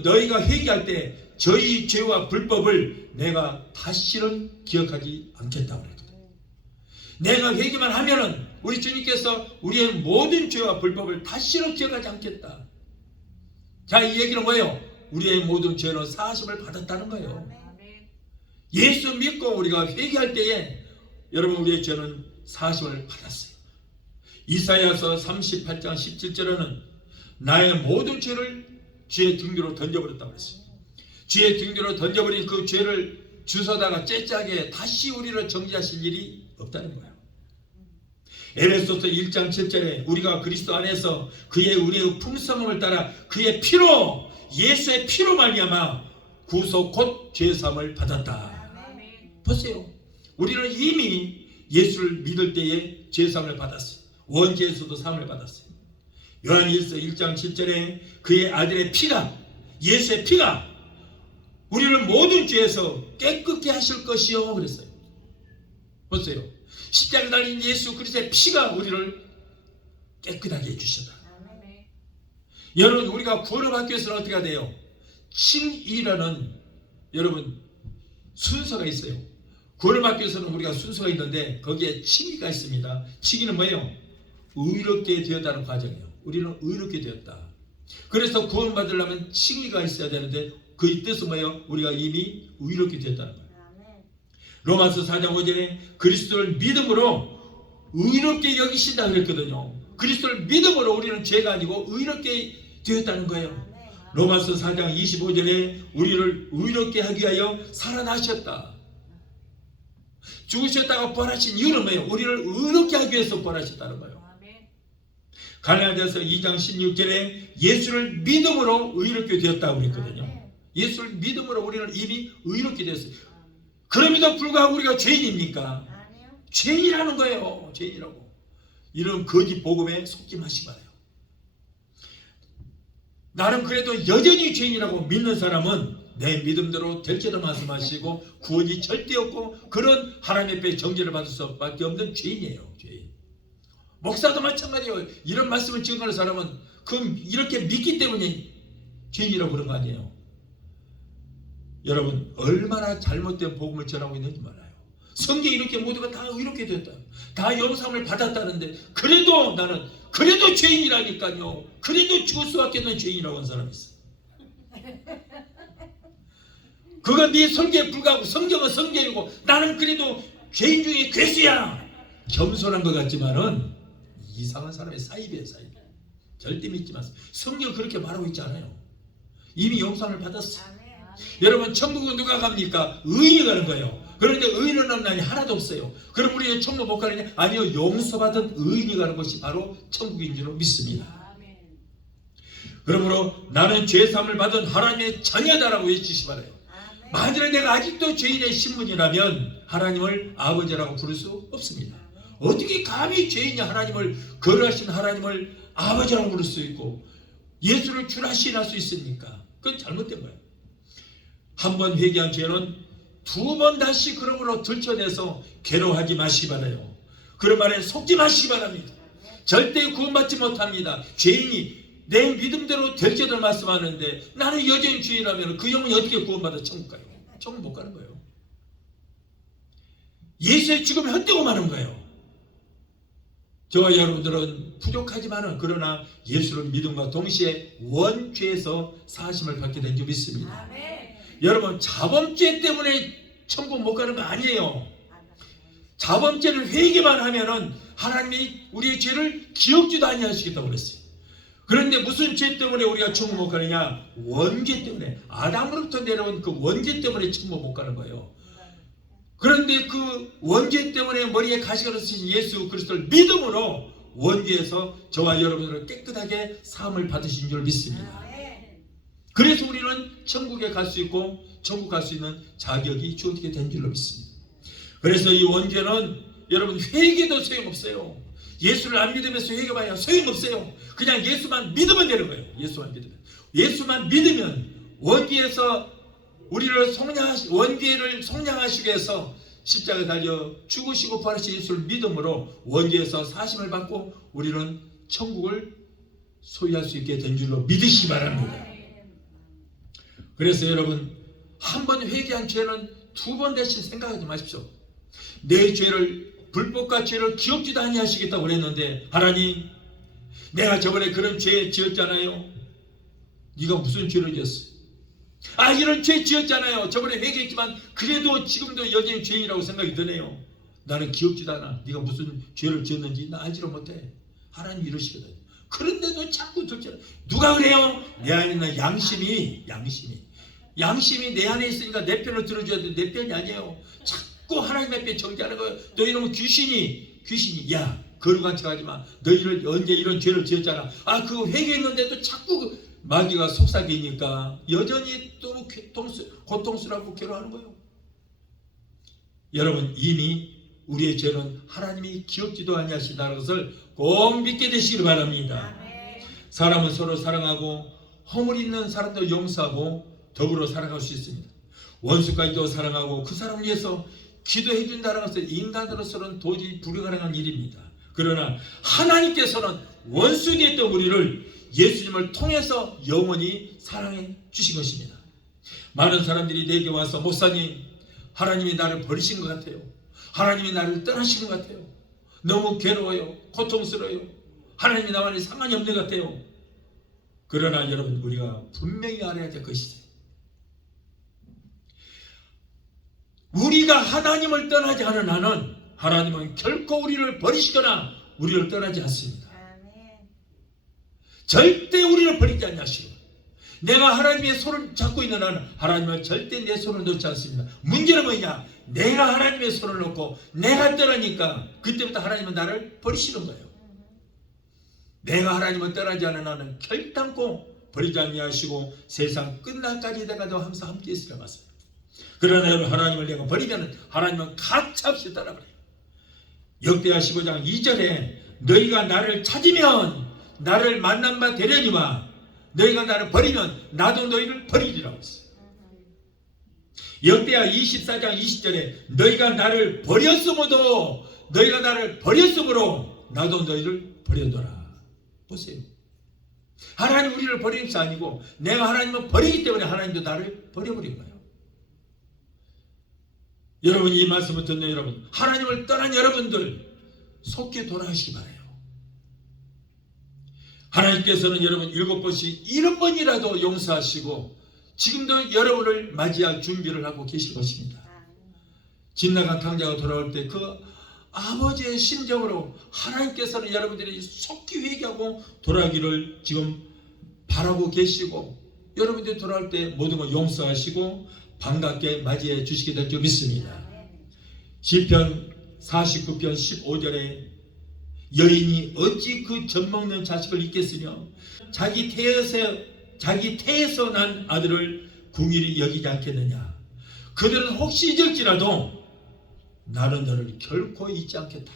너희가 회개할 때 저희 죄와 불법을 내가 다시는 기억하지 않겠다고 그랬거든요. 내가 회개만 하면은 우리 주님께서 우리의 모든 죄와 불법을 다시는 기억하지 않겠다. 자, 이 얘기는 뭐예요? 우리의 모든 죄는 사하심을 받았다는 거예요. 예수 믿고 우리가 회개할 때에 여러분 우리의 죄는 사하심을 받았어요. 이사야서 38장 17절에는 나의 모든 죄를 주의 등 뒤로 던져버렸다고 했어요. 주의 등 뒤로 던져버린 그 죄를 주워다가 째짜게 다시 우리를 정지하실 일이 없다는 거예요. 에베소서 1장 7절에 우리가 그리스도 안에서 그의 은혜의 풍성함을 따라 그의 피로 예수의 피로 말미암아 구속 곧 죄사함을 받았다. 보세요. 우리는 이미 예수를 믿을 때에 죄사함을 받았어요. 원죄에서도 사함을 받았어요. 요한일서 1장 7절에 그의 아들의 피가 예수의 피가 우리를 모든 죄에서 깨끗게 하실 것이요 그랬어요. 보세요. 십자가에 달린 예수 그리스도의 피가 우리를 깨끗하게 해주셨다. 여러분 우리가 구원을 받기 위해서는 어떻게 해야 돼요? 칭의라는 여러분 순서가 있어요. 구원을 받기 위해서는 우리가 순서가 있는데 거기에 칭의가 있습니다. 칭의는 뭐예요? 의롭게 되었다는 과정이에요. 우리는 의롭게 되었다. 그래서 구원받으려면 칭의가 있어야 되는데 그 뜻은 뭐예요? 우리가 이미 의롭게 되었다는 거예요. 로마서 4장 5절에 그리스도를 믿음으로 의롭게 여기신다 그랬거든요. 그리스도를 믿음으로 우리는 죄가 아니고 의롭게 되었다는 거예요. 로마서 4장 25절에 우리를 의롭게 하기 위하여 살아나셨다. 죽으셨다가 부활하신 이유는 뭐예요? 우리를 의롭게 하기 위해서 부활하셨다는 거예요. 갈라디아서 2장 16절에 예수를 믿음으로 의롭게 되었다고 그랬거든요. 예수를 믿음으로 우리는 이미 의롭게 되었어요. 그럼에도 불구하고 우리가 죄인입니까? 죄인이라는 거예요. 죄인이라고. 이런 거짓 복음에 속지 마시기 바라요. 나는 그래도 여전히 죄인이라고 믿는 사람은 내 믿음대로 될 줄을 말씀하시고 구원이 절대 없고 그런 하나님 앞에 정죄를 받을 수밖에 없는 죄인이에요. 죄인. 목사도 마찬가지예요. 이런 말씀을 증거하는 사람은 그럼 이렇게 믿기 때문에 죄인이라고 그런 거 아니에요. 여러분 얼마나 잘못된 복음을 전하고 있는지 몰라요. 성경에 이렇게 모두가 다 의롭게 됐다. 다 영상을 받았다는데 그래도 나는 그래도 죄인이라니까요. 그래도 죽을 수밖에 없는 죄인이라고 하는 사람이 있어. 그건 네 성경에 불과하고 성경은 성경이고 나는 그래도 죄인 중에 괴수야. 겸손한 것 같지만은 이상한 사람의 사입이에요. 사입. 절대 믿지 마세요. 성경 그렇게 말하고 있지 않아요. 이미 영상을 받았어요. 여러분 천국은 누가 갑니까? 의인이 가는 거예요. 그런데 의인은 없나니 하나도 없어요. 그럼 우리는 천국 못 가느냐? 아니요. 용서받은 의인이 가는 것이 바로 천국인 줄 믿습니다. 그러므로 나는 죄사함을 받은 하나님의 자녀다라고 외치시 바라요. 만약에 내가 아직도 죄인의 신분이라면 하나님을 아버지라고 부를 수 없습니다. 어떻게 감히 죄인이 하나님을 거룩하신 하나님을 아버지라고 부를 수 있고 예수를 주라 시인할 수 있습니까? 그건 잘못된 거예요. 한 번 회개한 죄는 두 번 다시 그러므로 들춰내서 괴로워하지 마시기 바라요. 그런 말에 속지 마시기 바랍니다. 절대 구원받지 못합니다. 죄인이 내 믿음대로 될 줄을 말씀하는데 나는 여전히 죄인이라면 그 영혼이 어떻게 구원받아 천국 가요? 천국 못 가는 거예요. 예수의 죽음에 헛되고 마는 거예요. 저와 여러분들은 부족하지만은 그러나 예수를 믿음과 동시에 원죄에서 사하심을 받게 된 줄 믿습니다. 여러분 자범죄 때문에 천국 못 가는 거 아니에요. 자범죄를 회개만 하면은 하나님이 우리의 죄를 기억지도 아니하시겠다고 그랬어요. 그런데 무슨 죄 때문에 우리가 천국 못 가느냐? 원죄 때문에. 아담으로부터 내려온 그 원죄 때문에 천국 못 가는 거예요. 그런데 그 원죄 때문에 머리에 가시가 쓰신 예수 그리스도를 믿음으로 원죄에서 저와 여러분들을 깨끗하게 사함을 받으신 줄 믿습니다. 그래서 우리는 천국에 갈 수 있고 천국 갈 수 있는 자격이 주어지게 된 줄로 믿습니다. 그래서 이 원죄는 여러분 회개도 소용없어요. 예수를 안 믿으면서 회개봐야 소용없어요. 그냥 예수만 믿으면 되는 거예요. 예수만 믿으면 원죄에서 우리를 원죄를 속량하시기 위해서 십자가에 달려 죽으시고 부활하신 예수를 믿음으로 원죄에서 사심을 받고 우리는 천국을 소유할 수 있게 된 줄로 믿으시기 바랍니다. 그래서 여러분, 한 번 회개한 죄는 두 번 대신 생각하지 마십시오. 내 죄를, 불법과 죄를 기억지도 아니하시겠다고 그랬는데, 하나님, 내가 저번에 그런 죄 지었잖아요. 네가 무슨 죄를 지었어? 이런 죄 지었잖아요. 저번에 회개했지만 그래도 지금도 여전히 죄인이라고 생각이 드네요. 나는 기억지도 않아. 네가 무슨 죄를 지었는지 나 알지를 못해. 하나님 이러시거든요. 그런데도 자꾸 듣잖아요. 누가 그래요? 내 안에 있는 양심이 내 안에 있으니까 내 편을 들어줘야 돼. 내 편이 아니에요. 자꾸 하나님의 편 정지하는 거예요. 너 이러면 귀신이 야, 거룩한 척하지 마. 너희를 언제 이런 죄를 지었잖아. 그거 회개했는데도 자꾸 마귀가 속삭이니까 여전히 또 고통스럽고 괴로워하는 거예요. 여러분, 이미 우리의 죄는 하나님이 기억지도 아니하신다는 것을 꼭 믿게 되시길 바랍니다. 사람은 서로 사랑하고 허물 있는 사람도 용서하고 더불어 살아갈 수 있습니다. 원수까지도 사랑하고 그 사람을 위해서 기도해 준다는 것은 인간으로서는 도저히 불가능한 일입니다. 그러나 하나님께서는 원수 되었던 우리를 예수님을 통해서 영원히 사랑해 주신 것입니다. 많은 사람들이 내게 와서, 목사님, 하나님이 나를 버리신 것 같아요. 하나님이 나를 떠나신 것 같아요. 너무 괴로워요. 고통스러워요. 하나님이 나와는 상관이 없는 것 같아요. 그러나 여러분, 우리가 분명히 알아야 될 것이죠. 우리가 하나님을 떠나지 않은 한은 하나님은 결코 우리를 버리시거나 우리를 떠나지 않습니다. 절대 우리를 버리지 않으시고, 내가 하나님의 손을 잡고 있는 한은 하나님은 절대 내 손을 놓지 않습니다. 문제는 뭐냐? 내가 하나님의 손을 놓고 내가 떠나니까 그때부터 하나님은 나를 버리시는 거예요. 내가 하나님을 떠나지 않은 한은 결단코 버리지 아니하시고 세상 끝날까지 내가도 항상 함께 있으려 하세요. 그러나 여러분, 하나님을 내가 버리면 하나님은 가차없이 떠나버려요. 역대하 15장 2절에 너희가 나를 찾으면 나를 만난 바 되려니와 너희가 나를 버리면 나도 너희를 버리리라고 했어요. 역대하 24장 20절에 너희가 나를 버렸으므로 나도 너희를 버려둬라. 보세요. 하나님 우리를 버리는 것이 아니고 내가 하나님을 버리기 때문에 하나님도 나를 버려버린 거예요. 여러분, 이 말씀을 듣는 여러분, 하나님을 떠난 여러분들 속히 돌아가시기 바라요. 하나님께서는 여러분 7번씩 7번이라도 용서하시고 지금도 여러분을 맞이할 준비를 하고 계실 것입니다. 집 나간 탕자가 돌아올 때 그 아버지의 심정으로 하나님께서는 여러분들이 속히 회개하고 돌아가기를 지금 바라고 계시고, 여러분들이 돌아올 때 모든 걸 용서하시고 반갑게 맞이해 주시게 될 줄 믿습니다. 시편 49편 15절에 여인이 어찌 그 젖먹는 자식을 잊겠으며 자기 태에서 난 아들을 궁일이 여기지 않겠느냐. 그들은 혹시 잊을지라도 나는 너를 결코 잊지 않겠다.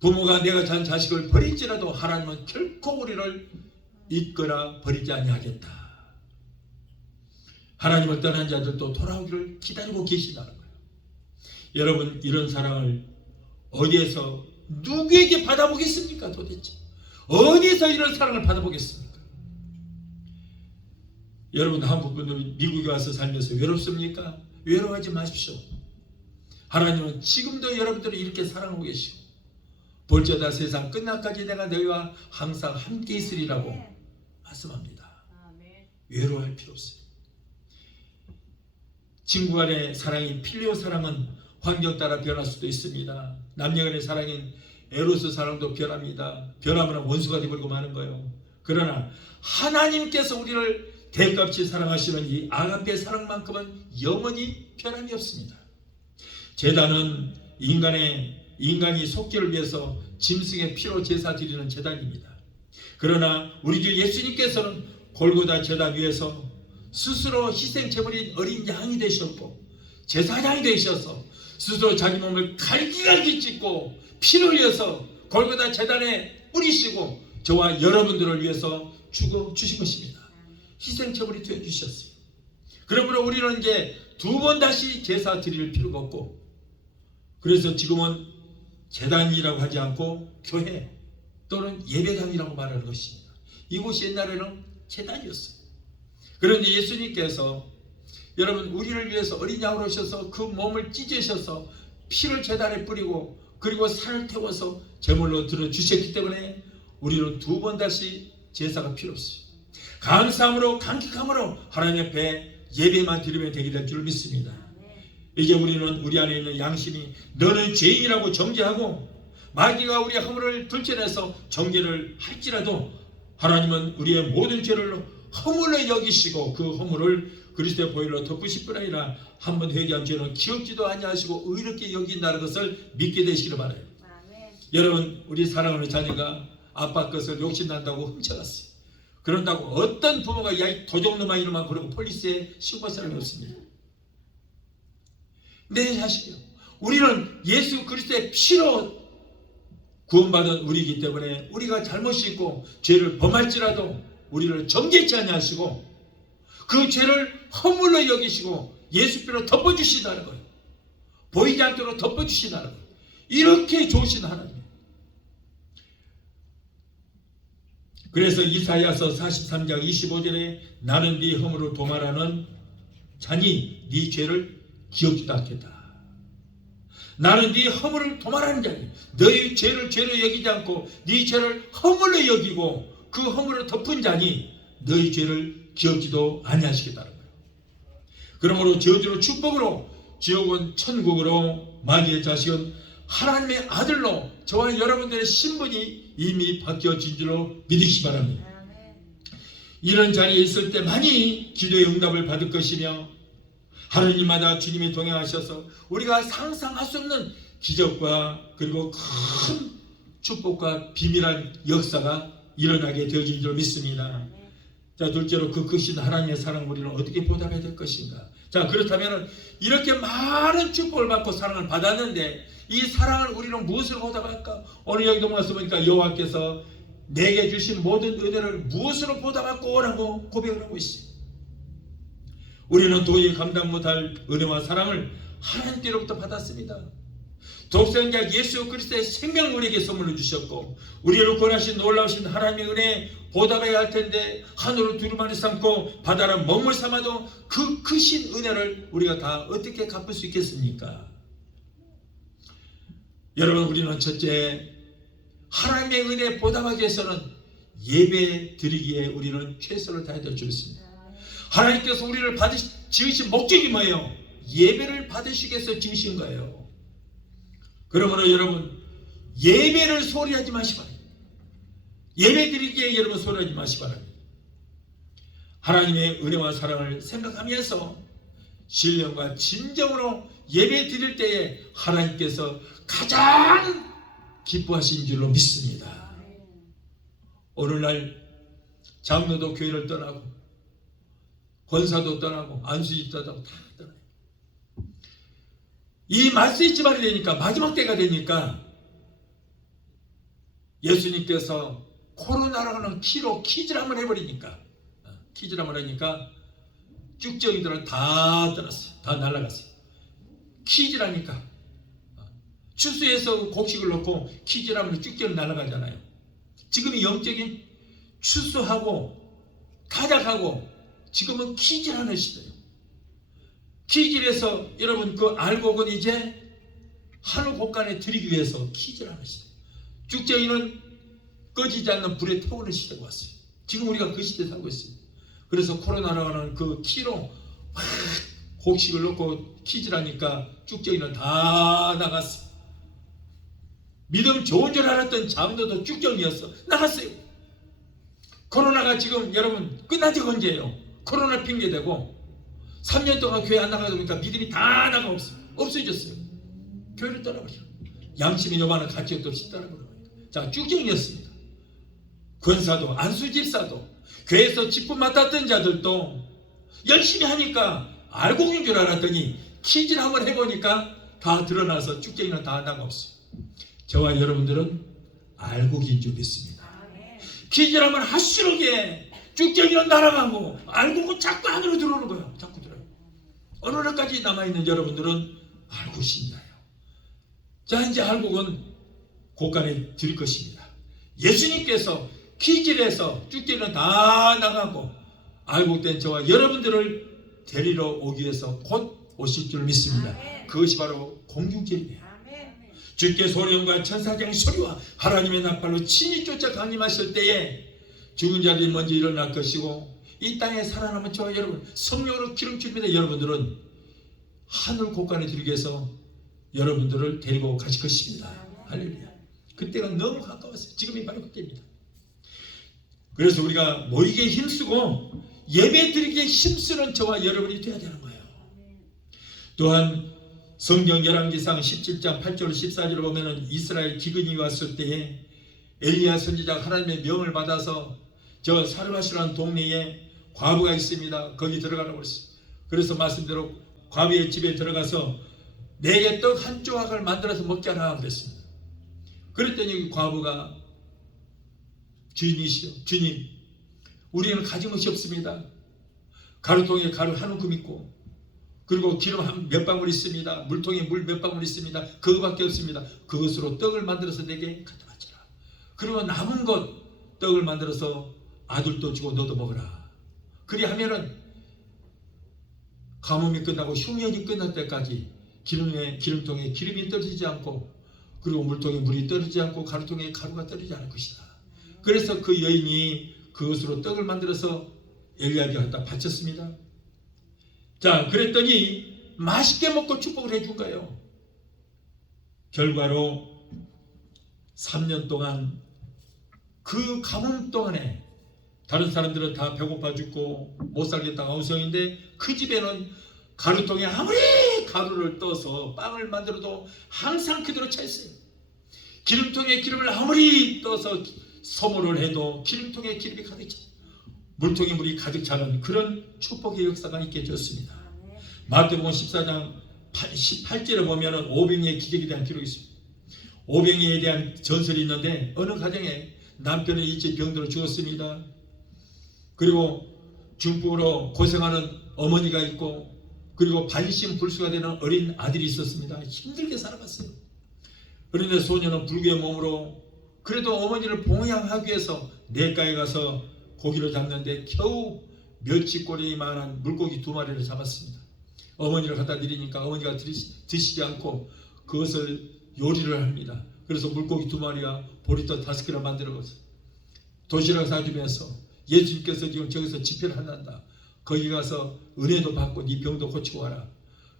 부모가 내가 잔 자식을 버릴지라도 하나님은 결코 우리를 잊거나 버리지 아니하겠다. 하나님을 떠난 자들도 돌아오기를 기다리고 계시다는 거예요. 여러분, 이런 사랑을 어디에서 누구에게 받아보겠습니까? 도대체 어디서 이런 사랑을 받아보겠습니까? 여러분, 한국 분들 미국에 와서 살면서 외롭습니까? 외로워하지 마십시오. 하나님은 지금도 여러분들을 이렇게 사랑하고 계시고, 볼지어다 세상 끝날까지 내가 너희와 항상 함께 있으리라고 말씀합니다. 외로워할 필요 없어요. 친구 간의 사랑인 필리오 사랑은 환경 따라 변할 수도 있습니다. 남녀 간의 사랑인 에로스 사랑도 변합니다. 변하면 원수가 되버리고 마는 거예요. 그러나 하나님께서 우리를 대값이 사랑하시는 이 아가페 사랑만큼은 영원히 변함이 없습니다. 제단은 인간이 속죄를 위해서 짐승의 피로 제사 드리는 제단입니다. 그러나 우리 주 예수님께서는 골고다 제단 위에서 스스로 희생 제물인 어린 양이 되셨고 제사장이 되셔서 스스로 자기 몸을 갈기갈기 찢고 피를 흘려서 골고다 제단에 뿌리시고 저와 여러분들을 위해서 죽어 주신 것입니다. 희생처벌이 되어 주셨어요. 그러므로 우리는 이제 두 번 다시 제사 드릴 필요가 없고, 그래서 지금은 제단이라고 하지 않고 교회 또는 예배당이라고 말하는 것입니다. 이곳이 옛날에는 제단이었어요. 그런데 예수님께서 여러분 우리를 위해서 어린 양으로 오셔서 그 몸을 찢으셔서 피를 제단에 뿌리고 그리고 살을 태워서 제물로 들어주셨기 때문에 우리는 두 번 다시 제사가 필요 없어요. 감사함으로 감격함으로 하나님 앞에 예배만 드리면 되게 될 줄 믿습니다. 이제 우리는 우리 안에 있는 양심이 너는 죄인이라고 정죄하고 마귀가 우리의 허물을 들춰내서 정죄를 할지라도 하나님은 우리의 모든 죄를 허물로 여기시고 그 허물을 그리스도의 보혈로 덮으실 뿐 아니라 한번 회개한 죄는 기억지도 아니하시고 의롭게 여긴다는 것을 믿게 되시기를 바라요. 여러분 우리 사랑하는 자녀가 아빠 것을 욕심난다고 훔쳐갔어요. 그런다고 어떤 부모가 야이 도적놈아 이놈아 그러고 폴리스에 신고할 사람이 없습니다. 내 자식이요. 우리는 예수 그리스도의 피로 구원받은 우리이기 때문에 우리가 잘못이 있고 죄를 범할지라도 우리를 정죄치 아니하시고 그 죄를 허물로 여기시고 예수 피로 덮어주신다는 거예요. 보이지 않도록 덮어주신다는 거예요. 이렇게 좋으신 하나님. 그래서 이사야서 43장 25절에 나는 네 허물을 도말하는 자니 네 죄를 기억지도 않겠다. 나는 네 허물을 도말하는 자니 너의 죄를 죄로 여기지 않고 네 죄를 허물로 여기고 그 허물을 덮은 자니 너의 죄를 기억지도 아니하시겠다는 거예요. 그러므로 저주로 축복으로 지옥은 천국으로 마귀의 자식은 하나님의 아들로 저와 여러분들의 신분이 이미 바뀌어진 줄로 믿으시기 바랍니다. 이런 자리에 있을 때 많이 기도의 응답을 받을 것이며 하루님마다 주님이 동행하셔서 우리가 상상할 수 없는 기적과 그리고 큰 축복과 비밀한 역사가 일어나게 되어진 줄 믿습니다. 자, 둘째로 그 크신 하나님의 사랑 우리는 어떻게 보답해야 될 것인가? 자, 그렇다면 이렇게 많은 축복을 받고 사랑을 받았는데 이 사랑을 우리는 무엇으로 보답할까? 오늘 여기 동화서 보니까 여호와께서 내게 주신 모든 은혜를 무엇으로 보답할까? 라고 고백을 하고 있어요. 우리는 도저히 감당 못할 은혜와 사랑을 하나님께로부터 받았습니다. 독생자 예수 그리스도의 생명을 우리에게 선물로 주셨고 우리를 구원하신 놀라우신 하나님의 은혜에 보답해야 할 텐데 하늘을 두루마리 삼고 바다를 먹물 삼아도 그 크신 은혜를 우리가 다 어떻게 갚을 수 있겠습니까? 여러분 우리는 첫째 하나님의 은혜에 보답하기 위해서는 예배 드리기에 우리는 최선을 다해야 될 줄 믿습니다. 하나님께서 우리를 지으신 목적이 뭐예요? 예배를 받으시기 위해서 지으신 거예요. 그러므로 여러분 예배를 소홀히 하지 마시기 바랍니다. 예배 드리기에 여러분 소홀히 하지 마시기 바랍니다. 하나님의 은혜와 사랑을 생각하면서 신령과 진정으로 예배 드릴 때에 하나님께서 가장 기뻐하신 줄로 믿습니다. 오늘날 장로도 교회를 떠나고 권사도 떠나고 안수집도 떠나고 다 떠나요. 이 말세의 집안이 되니까 마지막 때가 되니까 예수님께서 코로나라는 키로 키질 한번 해버리니까 쭉정이들은 다 떠났어요. 다 날아갔어요. 키질하니까 추수해서 곡식을 넣고 키질하면 쭉정이 날아가잖아요. 지금 영적인 추수하고 타작하고 지금은 키질하는 시대예요. 키질에서 여러분 그 알곡은 이제 하늘 곳간에 들이기 위해서 키질하는 시대. 쭉정이는 꺼지지 않는 불에 태우는 시대가 왔어요. 지금 우리가 그 시대에 살고 있어요. 그래서 코로나라는 그 키로 막 곡식을 넣고 키질하니까 쭉정이는 다 나갔어요. 믿음 좋은 줄 알았던 장로도 쭉정이었어. 나갔어요. 코로나가 지금 여러분 끝난 지가 언제예요? 코로나 핑계대고 3년 동안 교회 안 나가다 보니까 믿음이 다 나가 없어졌어요. 교회를 떠나버려. 양심이 요만한 가치도 없이 떠나버려. 자, 쭉정이었습니다. 권사도 안수집사도 교회에서 직분 맡았던 자들도 열심히 하니까 알곡인 줄 알았더니 퀴즈를 한번 해보니까 다 드러나서 쭉쟁이는 다 한다고 없어요. 저와 여러분들은 알고 긴 줄 믿습니다. 퀴즈를 한번 할수록 쭉쟁이는 날아가고 알고 자꾸 안으로 들어오는 거예요. 자꾸 들어요. 어느 날까지 남아있는 여러분들은 알고 신자예요. 자, 이제 알고는 곳간에 드릴 것입니다. 예수님께서 퀴즈를 해서 쭉쟁이는 다 나가고 알곡된 저와 여러분들을 데리러 오기 위해서 곧 오실 줄 믿습니다. 그것이 바로 공중제이네요. 주께 소령과 천사장의 소리와 하나님의 나팔로 친히 쫓아 강림하실 때에 죽은 자들이 먼저 일어날 것이고 이 땅에 살아남은 저와 여러분 성령으로 기름칠 믿는 여러분들은 하늘 곳간에 들기 위해서 여러분들을 데리고 가실 것입니다. 할렐루야. 그때가 너무 가까웠어요. 지금이 바로 그때입니다. 그래서 우리가 모이기에 힘쓰고 예배 드리기에 힘쓰는 저와 여러분이 되어야 되는 거예요. 또한 성경 열왕기상 17장 8절 14절을 보면은 이스라엘 기근이 왔을 때에 엘리야 선지자가 하나님의 명을 받아서 저 사르밧이라는 동네에 과부가 있습니다. 거기 들어가라고 그랬어요. 그래서 말씀대로 과부의 집에 들어가서 내게 떡 한 조각을 만들어서 먹게 하라 그랬습니다. 그랬더니 과부가 주인이시여, 주님, 우리는 가진 것이 없습니다. 가루통에 가루 한 움큼 있고 그리고 기름 한 몇 방울 있습니다. 물통에 물 몇 방울 있습니다. 그거밖에 없습니다. 그것으로 떡을 만들어서 내게 가져가라. 그리고 남은 것 떡을 만들어서 아들도 주고 너도 먹어라. 그리하면은 가뭄이 끝나고 흉년이 끝날 때까지 기름통에 기름이 떨어지지 않고 그리고 물통에 물이 떨어지지 않고 가루통에 가루가 떨어지지 않을 것이다. 그래서 그 여인이 그것으로 떡을 만들어서 엘리야에게 갖다 바쳤습니다. 자, 그랬더니 맛있게 먹고 축복을 해준 거예요. 결과로 3년 동안 그 가뭄 동안에 다른 사람들은 다 배고파 죽고 못 살겠다가 엉성인데 그 집에는 가루통에 아무리 가루를 떠서 빵을 만들어도 항상 그대로 차 있어요. 기름통에 기름을 아무리 떠서 소모를 해도 기름통에 기름이 가득 차, 물통에 물이 가득 차는 그런 축복의 역사가 있게 되었습니다. 마태복음 14장 18절에 보면 오병이의 기적에 대한 기록이 있습니다. 오병이에 대한 전설이 있는데 어느 가정에 남편의 일제 병들어 죽었습니다. 그리고 중풍으로 고생하는 어머니가 있고 그리고 반신불수가 되는 어린 아들이 있었습니다. 힘들게 살아갔어요. 그런데 소녀는 불구의 몸으로 그래도 어머니를 봉양하기 위해서 냇가에 가서 고기를 잡는데 겨우 멸치꼬리만한 물고기 2마리를 잡았습니다. 어머니를 갖다 드리니까 어머니가 드시지 않고 그것을 요리를 합니다. 그래서 물고기 2마리와 보리떡 5개를 만들어서 도시락 사주면서 예수님께서 지금 저기서 집회를 한단다. 거기 가서 은혜도 받고 네 병도 고치고 와라.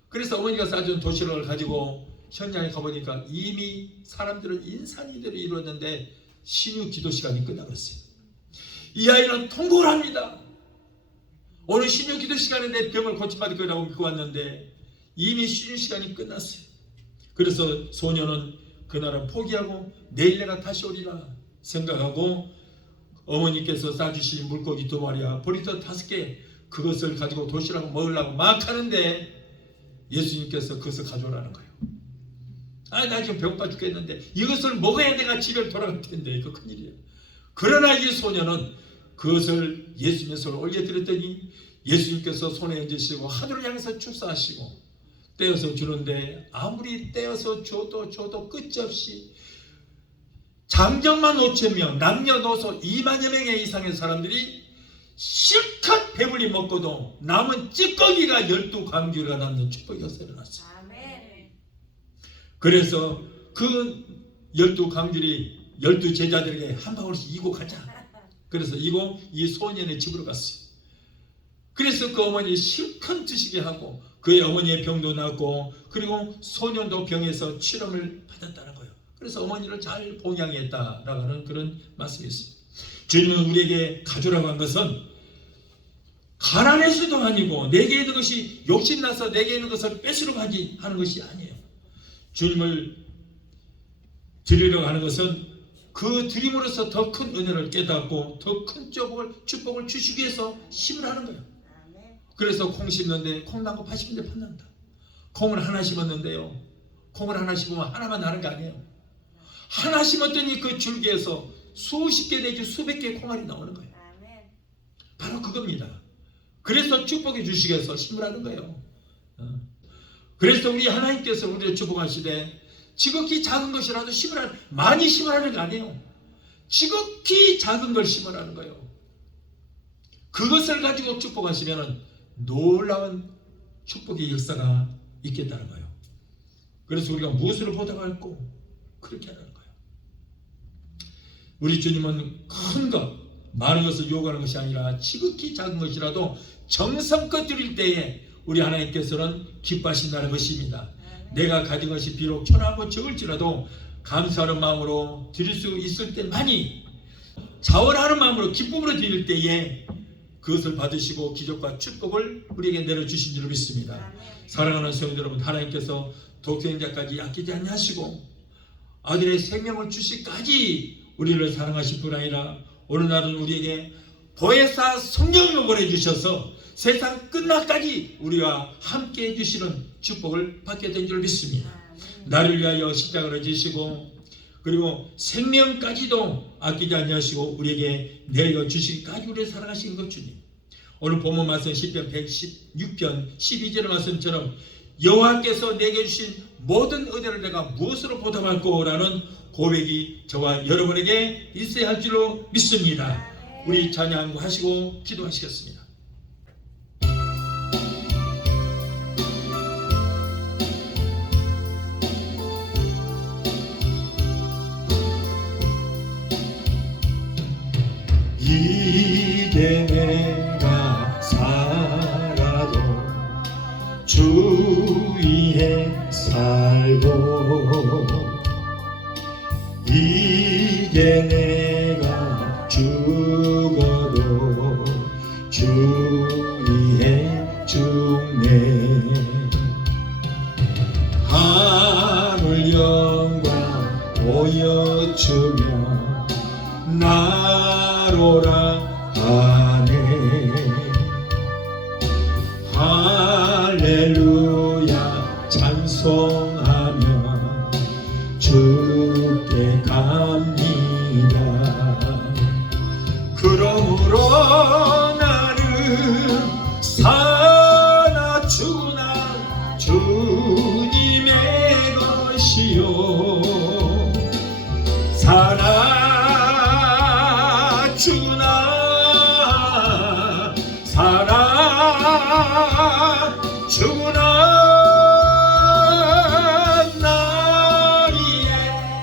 그래서 어머니가 싸준 도시락을 가지고 현장에 가보니까 이미 사람들은 인산이대로 이루었는데 신유 기도 시간이 끝나버렸어요. 이 아이는 통곡을 합니다. 오늘 신유 기도 시간에 내 병을 고침받을 거라고 믿고 왔는데 이미 신유 시간이 끝났어요. 그래서 소녀는 그날은 포기하고 내일 내가 다시 오리라 생각하고 어머니께서 싸주신 물고기 2마리와 보리떡 5개 그것을 가지고 도시락 먹으려고 막 하는데 예수님께서 그것을 가져오라는 거예요. 나 지금 배고파 죽겠는데 이것을 먹어야 내가 집에 돌아갈 텐데 이거 큰일이에요. 그러나 이 소녀는 그것을 예수님의 손에 올려드렸더니 예수님께서 손에 얹으시고 하늘을 향해서 축사하시고 떼어서 주는데 아무리 떼어서 줘도 끝이 없이 장정만 5,000명 남녀노소 2만여 명의 이상의 사람들이 실컷 배불리 먹고도 남은 찌꺼기가 12광주리가 남는 축복이 일어났어요. 그래서 그 12광주리 12제자들에게 한 방울씩 이고 가자. 그래서 이고 이 소년의 집으로 갔어요. 그래서 그 어머니 실컷 드시게 하고 그의 어머니의 병도 낫고 그리고 소년도 병에서 치료를 받았다는 거예요. 그래서 어머니를 잘 봉양했다라고 하는 그런 말씀이 있습니다. 주님은 우리에게 가져라고 한 것은 가난해서도 아니고 내게 있는 것이 욕심나서 내게 있는 것을 뺏으려고 하는 것이 아니에요. 주님을 드리려고 하는 것은 그 드림으로서 더 큰 은혜를 깨닫고 더 큰 축복을 주시기 위해서 심을 하는 거예요. 그래서 콩 심는데 콩나무 80인데 판단다. 콩을 하나 심었는데요, 콩을 하나 심으면 하나만 나는 거 아니에요. 하나 심었더니 그 줄기에서 수십 개 내지 수백 개의 콩알이 나오는 거예요. 바로 그겁니다. 그래서 축복해 주시기 위해서 심으라는 거예요. 그래서 우리 하나님께서 우리를 축복하시되 지극히 작은 것이라도 심으라는, 많이 심으라는 거 아니에요. 지극히 작은 걸 심으라는 거예요. 그것을 가지고 축복하시면 놀라운 축복의 역사가 있겠다는 거예요. 그래서 우리가 무엇을 보답할고 그렇게 하는 거예요. 우리 주님은 큰 것, 많은 것을 요구하는 것이 아니라 지극히 작은 것이라도 정성껏 드릴 때에 우리 하나님께서는 기뻐하신다는 것입니다. 내가 가진 것이 비록 초라하고 적을지라도 감사하는 마음으로 드릴 수 있을 때만이, 자원하는 마음으로 기쁨으로 드릴 때에 그것을 받으시고 기적과 축복을 우리에게 내려주신 줄 믿습니다. 사랑하는 성도 여러분, 하나님께서 독생자까지 아끼지 아니하시고 아들의 생명을 주시기까지 우리를 사랑하실 뿐 아니라 오늘날은 우리에게 보혜사 성령을 보내주셔서 세상 끝날까지 우리와 함께 해주시는 축복을 받게 된 줄 믿습니다. 나를 위하여 십자가를 지시고 그리고 생명까지도 아끼지 아니하시고 우리에게 내려주시기까지 우리를 사랑하신 것 주님. 오늘 본문 말씀 10편 116편 12절의 말씀처럼 여호와께서 내게 주신 모든 은혜를 내가 무엇으로 보답할꼬 라는 고백이 저와 여러분에게 있어야 할 줄로 믿습니다. 우리 찬양하시고 기도하시겠습니다. 이제 내가 살아도 주 위에 살고 이제 내가 죽어도 주 위에 죽네. 하늘 영광 보여주며 나로라 하네. 할렐루야 찬송하며 주께 갑니다. 그러므로 나는 사나 죽으나 주님의 것이요 사나 죽으나 사나 죽으나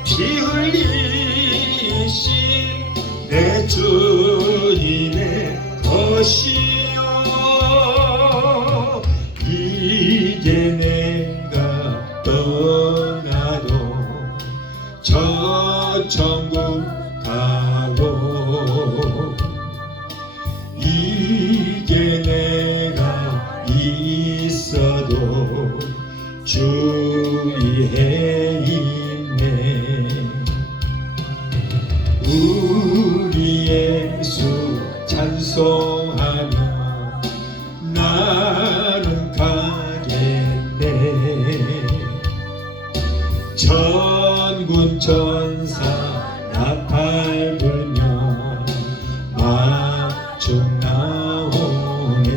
피 흘리신 내 주님의 것이요 이제 내가 떠나도 저 천국 가고 이제 내가 있어도 주 위에 우리 예수 찬송하며 나는 가겠네. 천군 천사 나팔 불며 마중 나오네.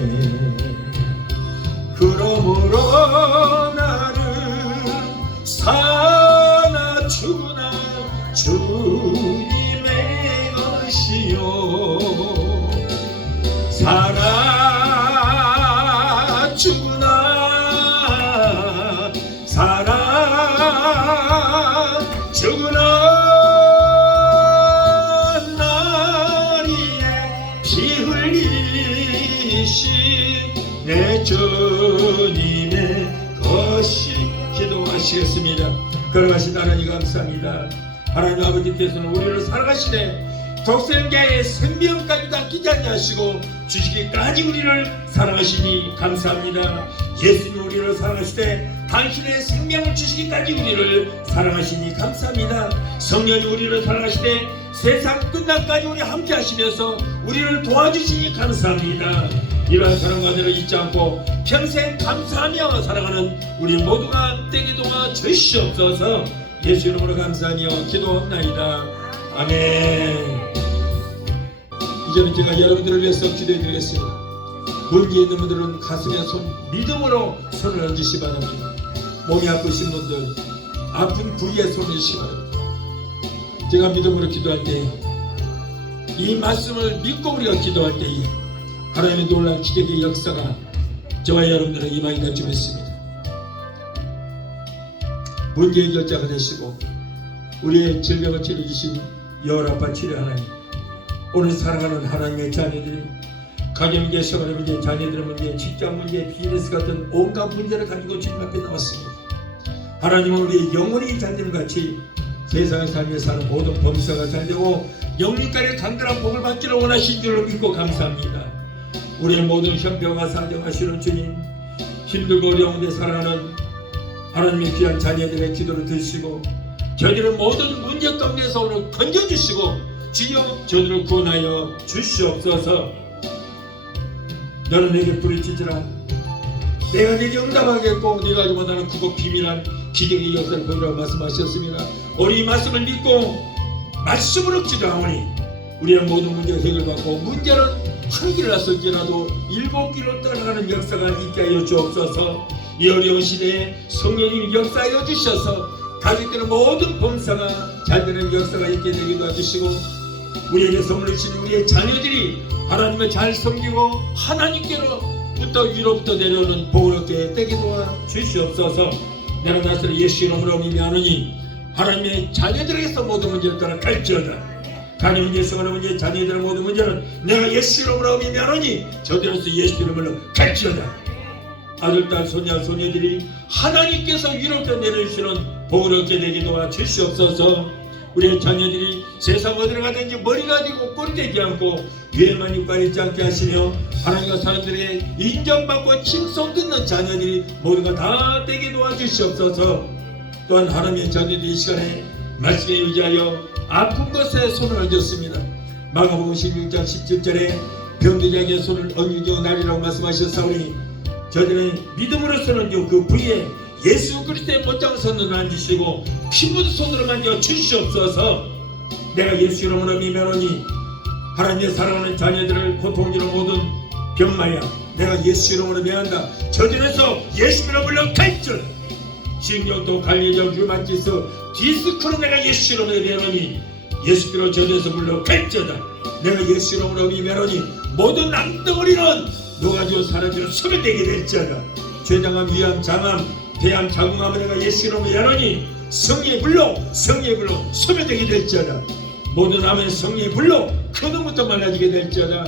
그러므로 나는 사나 죽으나 주님의 것이요 살아 죽으나 살아 죽으나 나리에 피 흘리신 내 주님의 것이. 기도하시겠습니다. 걸어가신 하나님 감사합니다. 하나님 아버지께서는 우리를 사랑하시되 독생자의 생명까지 아끼지 아니하시고 주시기까지 우리를 사랑하시니 감사합니다. 예수님 우리를 사랑하시되 당신의 생명을 주시기까지 우리를 사랑하시니 감사합니다. 성령이 우리를 사랑하시되 세상 끝날까지 우리 함께 하시면서 우리를 도와주시니 감사합니다. 이러한 사랑과 은혜를 잊지 않고 평생 감사하며 살아가는 우리 모두가 되게 도와 주시옵소서. 예수 이름으로 감사하며 기도합나이다. 아멘. 이제는 제가 여러분들을 위해서 기도해 드리겠습니다. 문제에 있는 분들은 가슴에 믿음으로 손을 얹으시 바랍니다. 몸이 아프신 분들, 아픈 부위에 손을 얹으시 바랍니다. 제가 믿음으로 기도할 때, 이 말씀을 믿고 우리가 기도할 때에 하나님의 놀라운 기적의 역사가 저와 여러분들의 임하게 될 줄 믿습니다. 문제 해결자가 되시고 우리의 질병을 치료주신 여호라파 치료 하나님, 오늘 사랑하는 하나님의 자녀들이 가정 문제, 생활 문제, 자녀들의 문제, 직장 문제, 비즈니스 같은 온갖 문제를 가지고 주님 앞에 나왔습니다. 하나님은 우리의 영혼이 잘되는 같이 세상의 삶에 사는 모든 범사가 잘되고 영육간의 강건한 복을 받기를 원하신 줄로 믿고 감사합니다. 우리의 모든 형편과 사정하시는 주님, 힘들고 어려운 데 살아가는 하나님의 귀한 자녀들의 기도를 들으시고 저희들의 모든 문제 가운데서 오늘 건져주시고 주여 저들을 구원하여 주시옵소서. 너는 내게 부르짖으라 내가 네게 응답하겠고 네가 알지 못하는 크고 비밀한 기적의 역사를 보이라고 말씀하셨습니다. 우리 이 말씀을 믿고 말씀으로 기도하오니 우리의 모든 문제가 해결받고 문제는 한 길 났을지라도 7길로 떠나가는 역사가 있게 하여 주옵소서. 이 어려운 시대에 성령님 역사하여 주셔서 가족들의 모든 범사가 잘되는 역사가 있게 되기도 해주시고 우리에게 선물을 주신 우리의 자녀들이 하나님을 잘 섬기고 하나님께로부터 위로부터 내려오는 복을 얻게 되게 도와 주시옵소서. 내가 나스를 예수 이름으로 믿으니 하나님의 자녀들에게서 모든 문제를 떠나 갈지어다. 가정 문제, 생활 문제, 자녀들의 모든 문제는 내가 예수 이름으로 믿으니 저들에서 예수 이름으로 갈지어다. 아들, 딸, 소녀, 소녀들이 하나님께서 위로부터 내려주시는 복을 얻게 되게 도와 주시옵소서. 우리의 자녀들이 세상 어디로 가든지 머리가 되고 꼴이 되지 않고 죄에만 육관있지 않게 하시며 하나님과 사람들에게 인정받고 칭송 듣는 자녀들이 모두가 다 되게 도와주시옵소서. 또한 하나님의 자녀들이 이 시간에 말씀에 의지하여 아픈 것에 손을 얹었습니다. 마가복음 16장 17절에 병든 자에게 손을 얹는 날이라고 말씀하셨사오니 저들의 믿음으로 손을 얹은 그 부위에 예수 그리스도의 못장 손으로 앉으시고 피부도 손으로 만져 주시옵소서. 내가 예수 이름으로 믿으니 하나님의 사랑하는 자녀들을 고통주는 모든 병마야 내가 예수 이름으로 명한다. 저들에서 예수 이름으로 갈지어다. 신경도 관리적 류마티스 디스크로 내가 예수 이름으로 명하니 예수 이름으로 저들에서 물러 갈지어다. 내가 예수 이름으로 명하니 모든 낭덩어리는 녹아지고 사라지고 소멸되게 될지어다. 죄장암, 위암, 장암, 폐암, 자궁암을 내가 예수 이름으로 명하니 성령의 불로 소멸되게 될지어다. 모든 암의 성령의 불로 근원부터 말라지게 될지어다.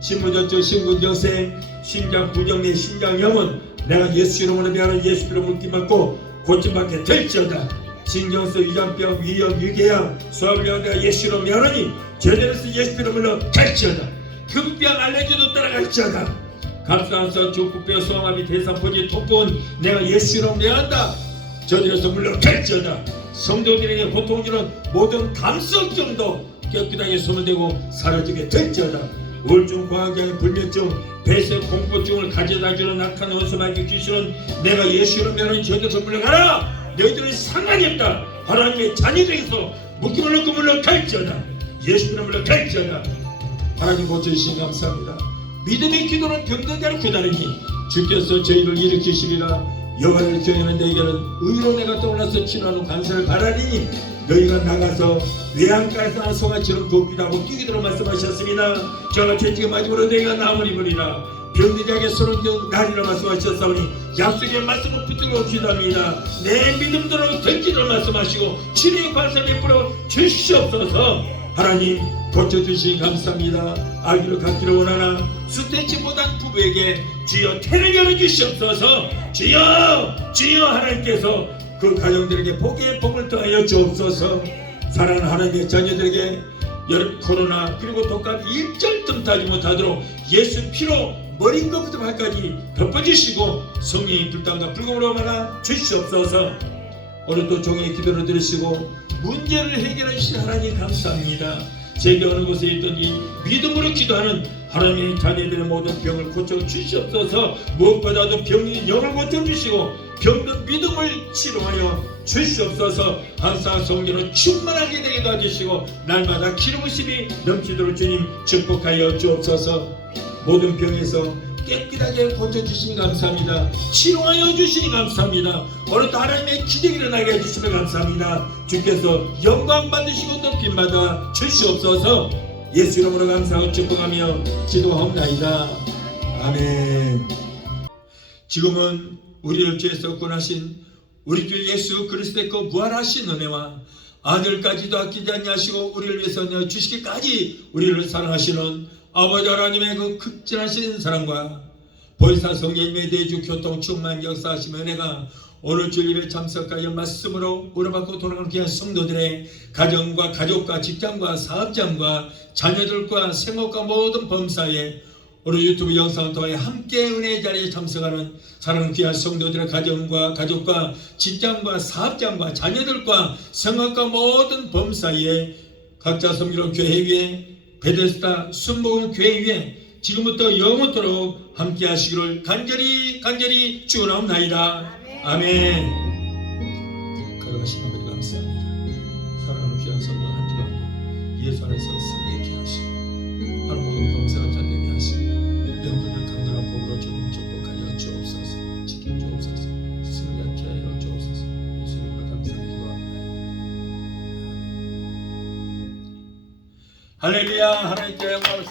신부전증, 신근정생, 심장 부정내, 심장 영혼 내가 예수 이름으로 명하는 예수 이름으로 물기받고 고침받게 될지어다. 신경성, 위장병, 위염, 위궤양, 소화불량 내가 예수 이름으로 명하니 저들에서 예수 이름으로 갈지어다. 금병, 알레르기도 따라갈지어다. 갑상선, 족구뼈, 소화마비, 대사포지, 통풍은 내가 예수 이름으로 명한다. 저들에서 물러갈지어다. 성도들에게 고통 주는 모든 감성증도 깨끗하게 소멸되고 사라지게 될지어다. 우울증, 공황장애, 불면증, 폐쇄, 공포증을 가져다주는 악한 원수마귀 귀신은 내가 예수 이름으로 명하니 저들에서 물러가라. 너희들은 상관이 없다. 하나님의 자녀들에게서 묶임을 놓고 물러갈지어다. 예수 이름으로 물러갈지어다. 하나님 고쳐주시니 감사합니다. 믿음의 기도는 병든 자를 고다르니 주께서 저희를 일으키시리라. 여호와를 경외하는 너희에게는 의로 내가 떠올라서 치료하는 관세를 바라리니 너희가 나가서 외양가에서 난 송아지처럼 돕기도 뛰기도록 말씀하셨습니다. 저가 죄책의 마지막으로 너희가 남을 입으리라. 병든 자에게 손을 든 날이라 말씀하셨사오니 약속의 말씀을 붙들고 기도합니다. 내 믿음대로 던지도록 말씀하시고 치료의 관세를 베풀어 주시옵소서. 하나님 고쳐주시니 감사합니다. 아기를 갖기를 원하나 수태치 못한 부부에게 주여 태를 열어주시옵소서. 주여 하나님께서 그 가정들에게 복의 복을 더하여 주옵소서. 사랑하는 하나님의 자녀들에게 코로나 그리고 독감 일절 틈타지 못하도록 예수 피로 머리끝부터 발까지 덮어주시고 성령의 불담과 불금으로 말아 주시옵소서. 오늘도 종의 기도를 들으시고 문제를 해결해 주신 하나님 감사합니다. 세계 어느 곳에 있든지 믿음으로 기도하는 하나님의 자녀들의 모든 병을 고쳐주시옵소서. 무엇보다도 병이 영을 고쳐주시고 병든 믿음을 치료하여 주시옵소서. 한사 성령으로 충만하게 되게 도와주시고 날마다 기름 부심이 넘치도록 주님 축복하여 주옵소서. 모든 병에서 깨끗하게 고쳐주시니 감사합니다. 치료하여 주시니 감사합니다. 오늘도 하나님의 기적이 일어나게 해주시면 감사합니다. 주께서 영광 받으시고 높임 받아 주시옵소서. 예수 이름으로 감사하고 축복하며 기도하옵나이다. 아멘. 지금은 우리를 죄에서 구원하신 우리 주 예수 그리스도의 그 부활하신 은혜와 아들까지도 아끼지 아니하시고 우리를 위해서 내어주시기까지 우리를 사랑하시는 아버지 하나님의 그 극진하신 사랑과 보혜사 성령님의 대주 교통 충만 역사하시는 은혜가 오늘 주일에 참석하여 말씀으로 우러받고 돌아가는 귀한 성도들의 가정과 가족과 직장과 사업장과 자녀들과 생업과 모든 범사에 오늘 유튜브 영상을 통해 함께 은혜의 자리에 참석하는 사랑하는 귀한 성도들의 가정과 가족과 직장과 사업장과 자녀들과 생업과 모든 범사에 각자 섬기는 교회 위에 베데스다 순복음 교회 위에 지금부터 영원토록 함께 하시기를 간절히 축원하옵나이다. 아멘. 걸어가신 아버지 감사합니다. 사랑하는 귀한 성도 한 주간 예수 안에서 성령케 하시고 하는 모든 범사가 잘되게 하시고 영혼을 강건한 복으로 주님 축복하여 주옵소서. 지켜주옵소서. 승리하게 하여 주옵소서. 예수 이름으로 감사하며 기도합니다. 할렐루야. 하나님께 영광을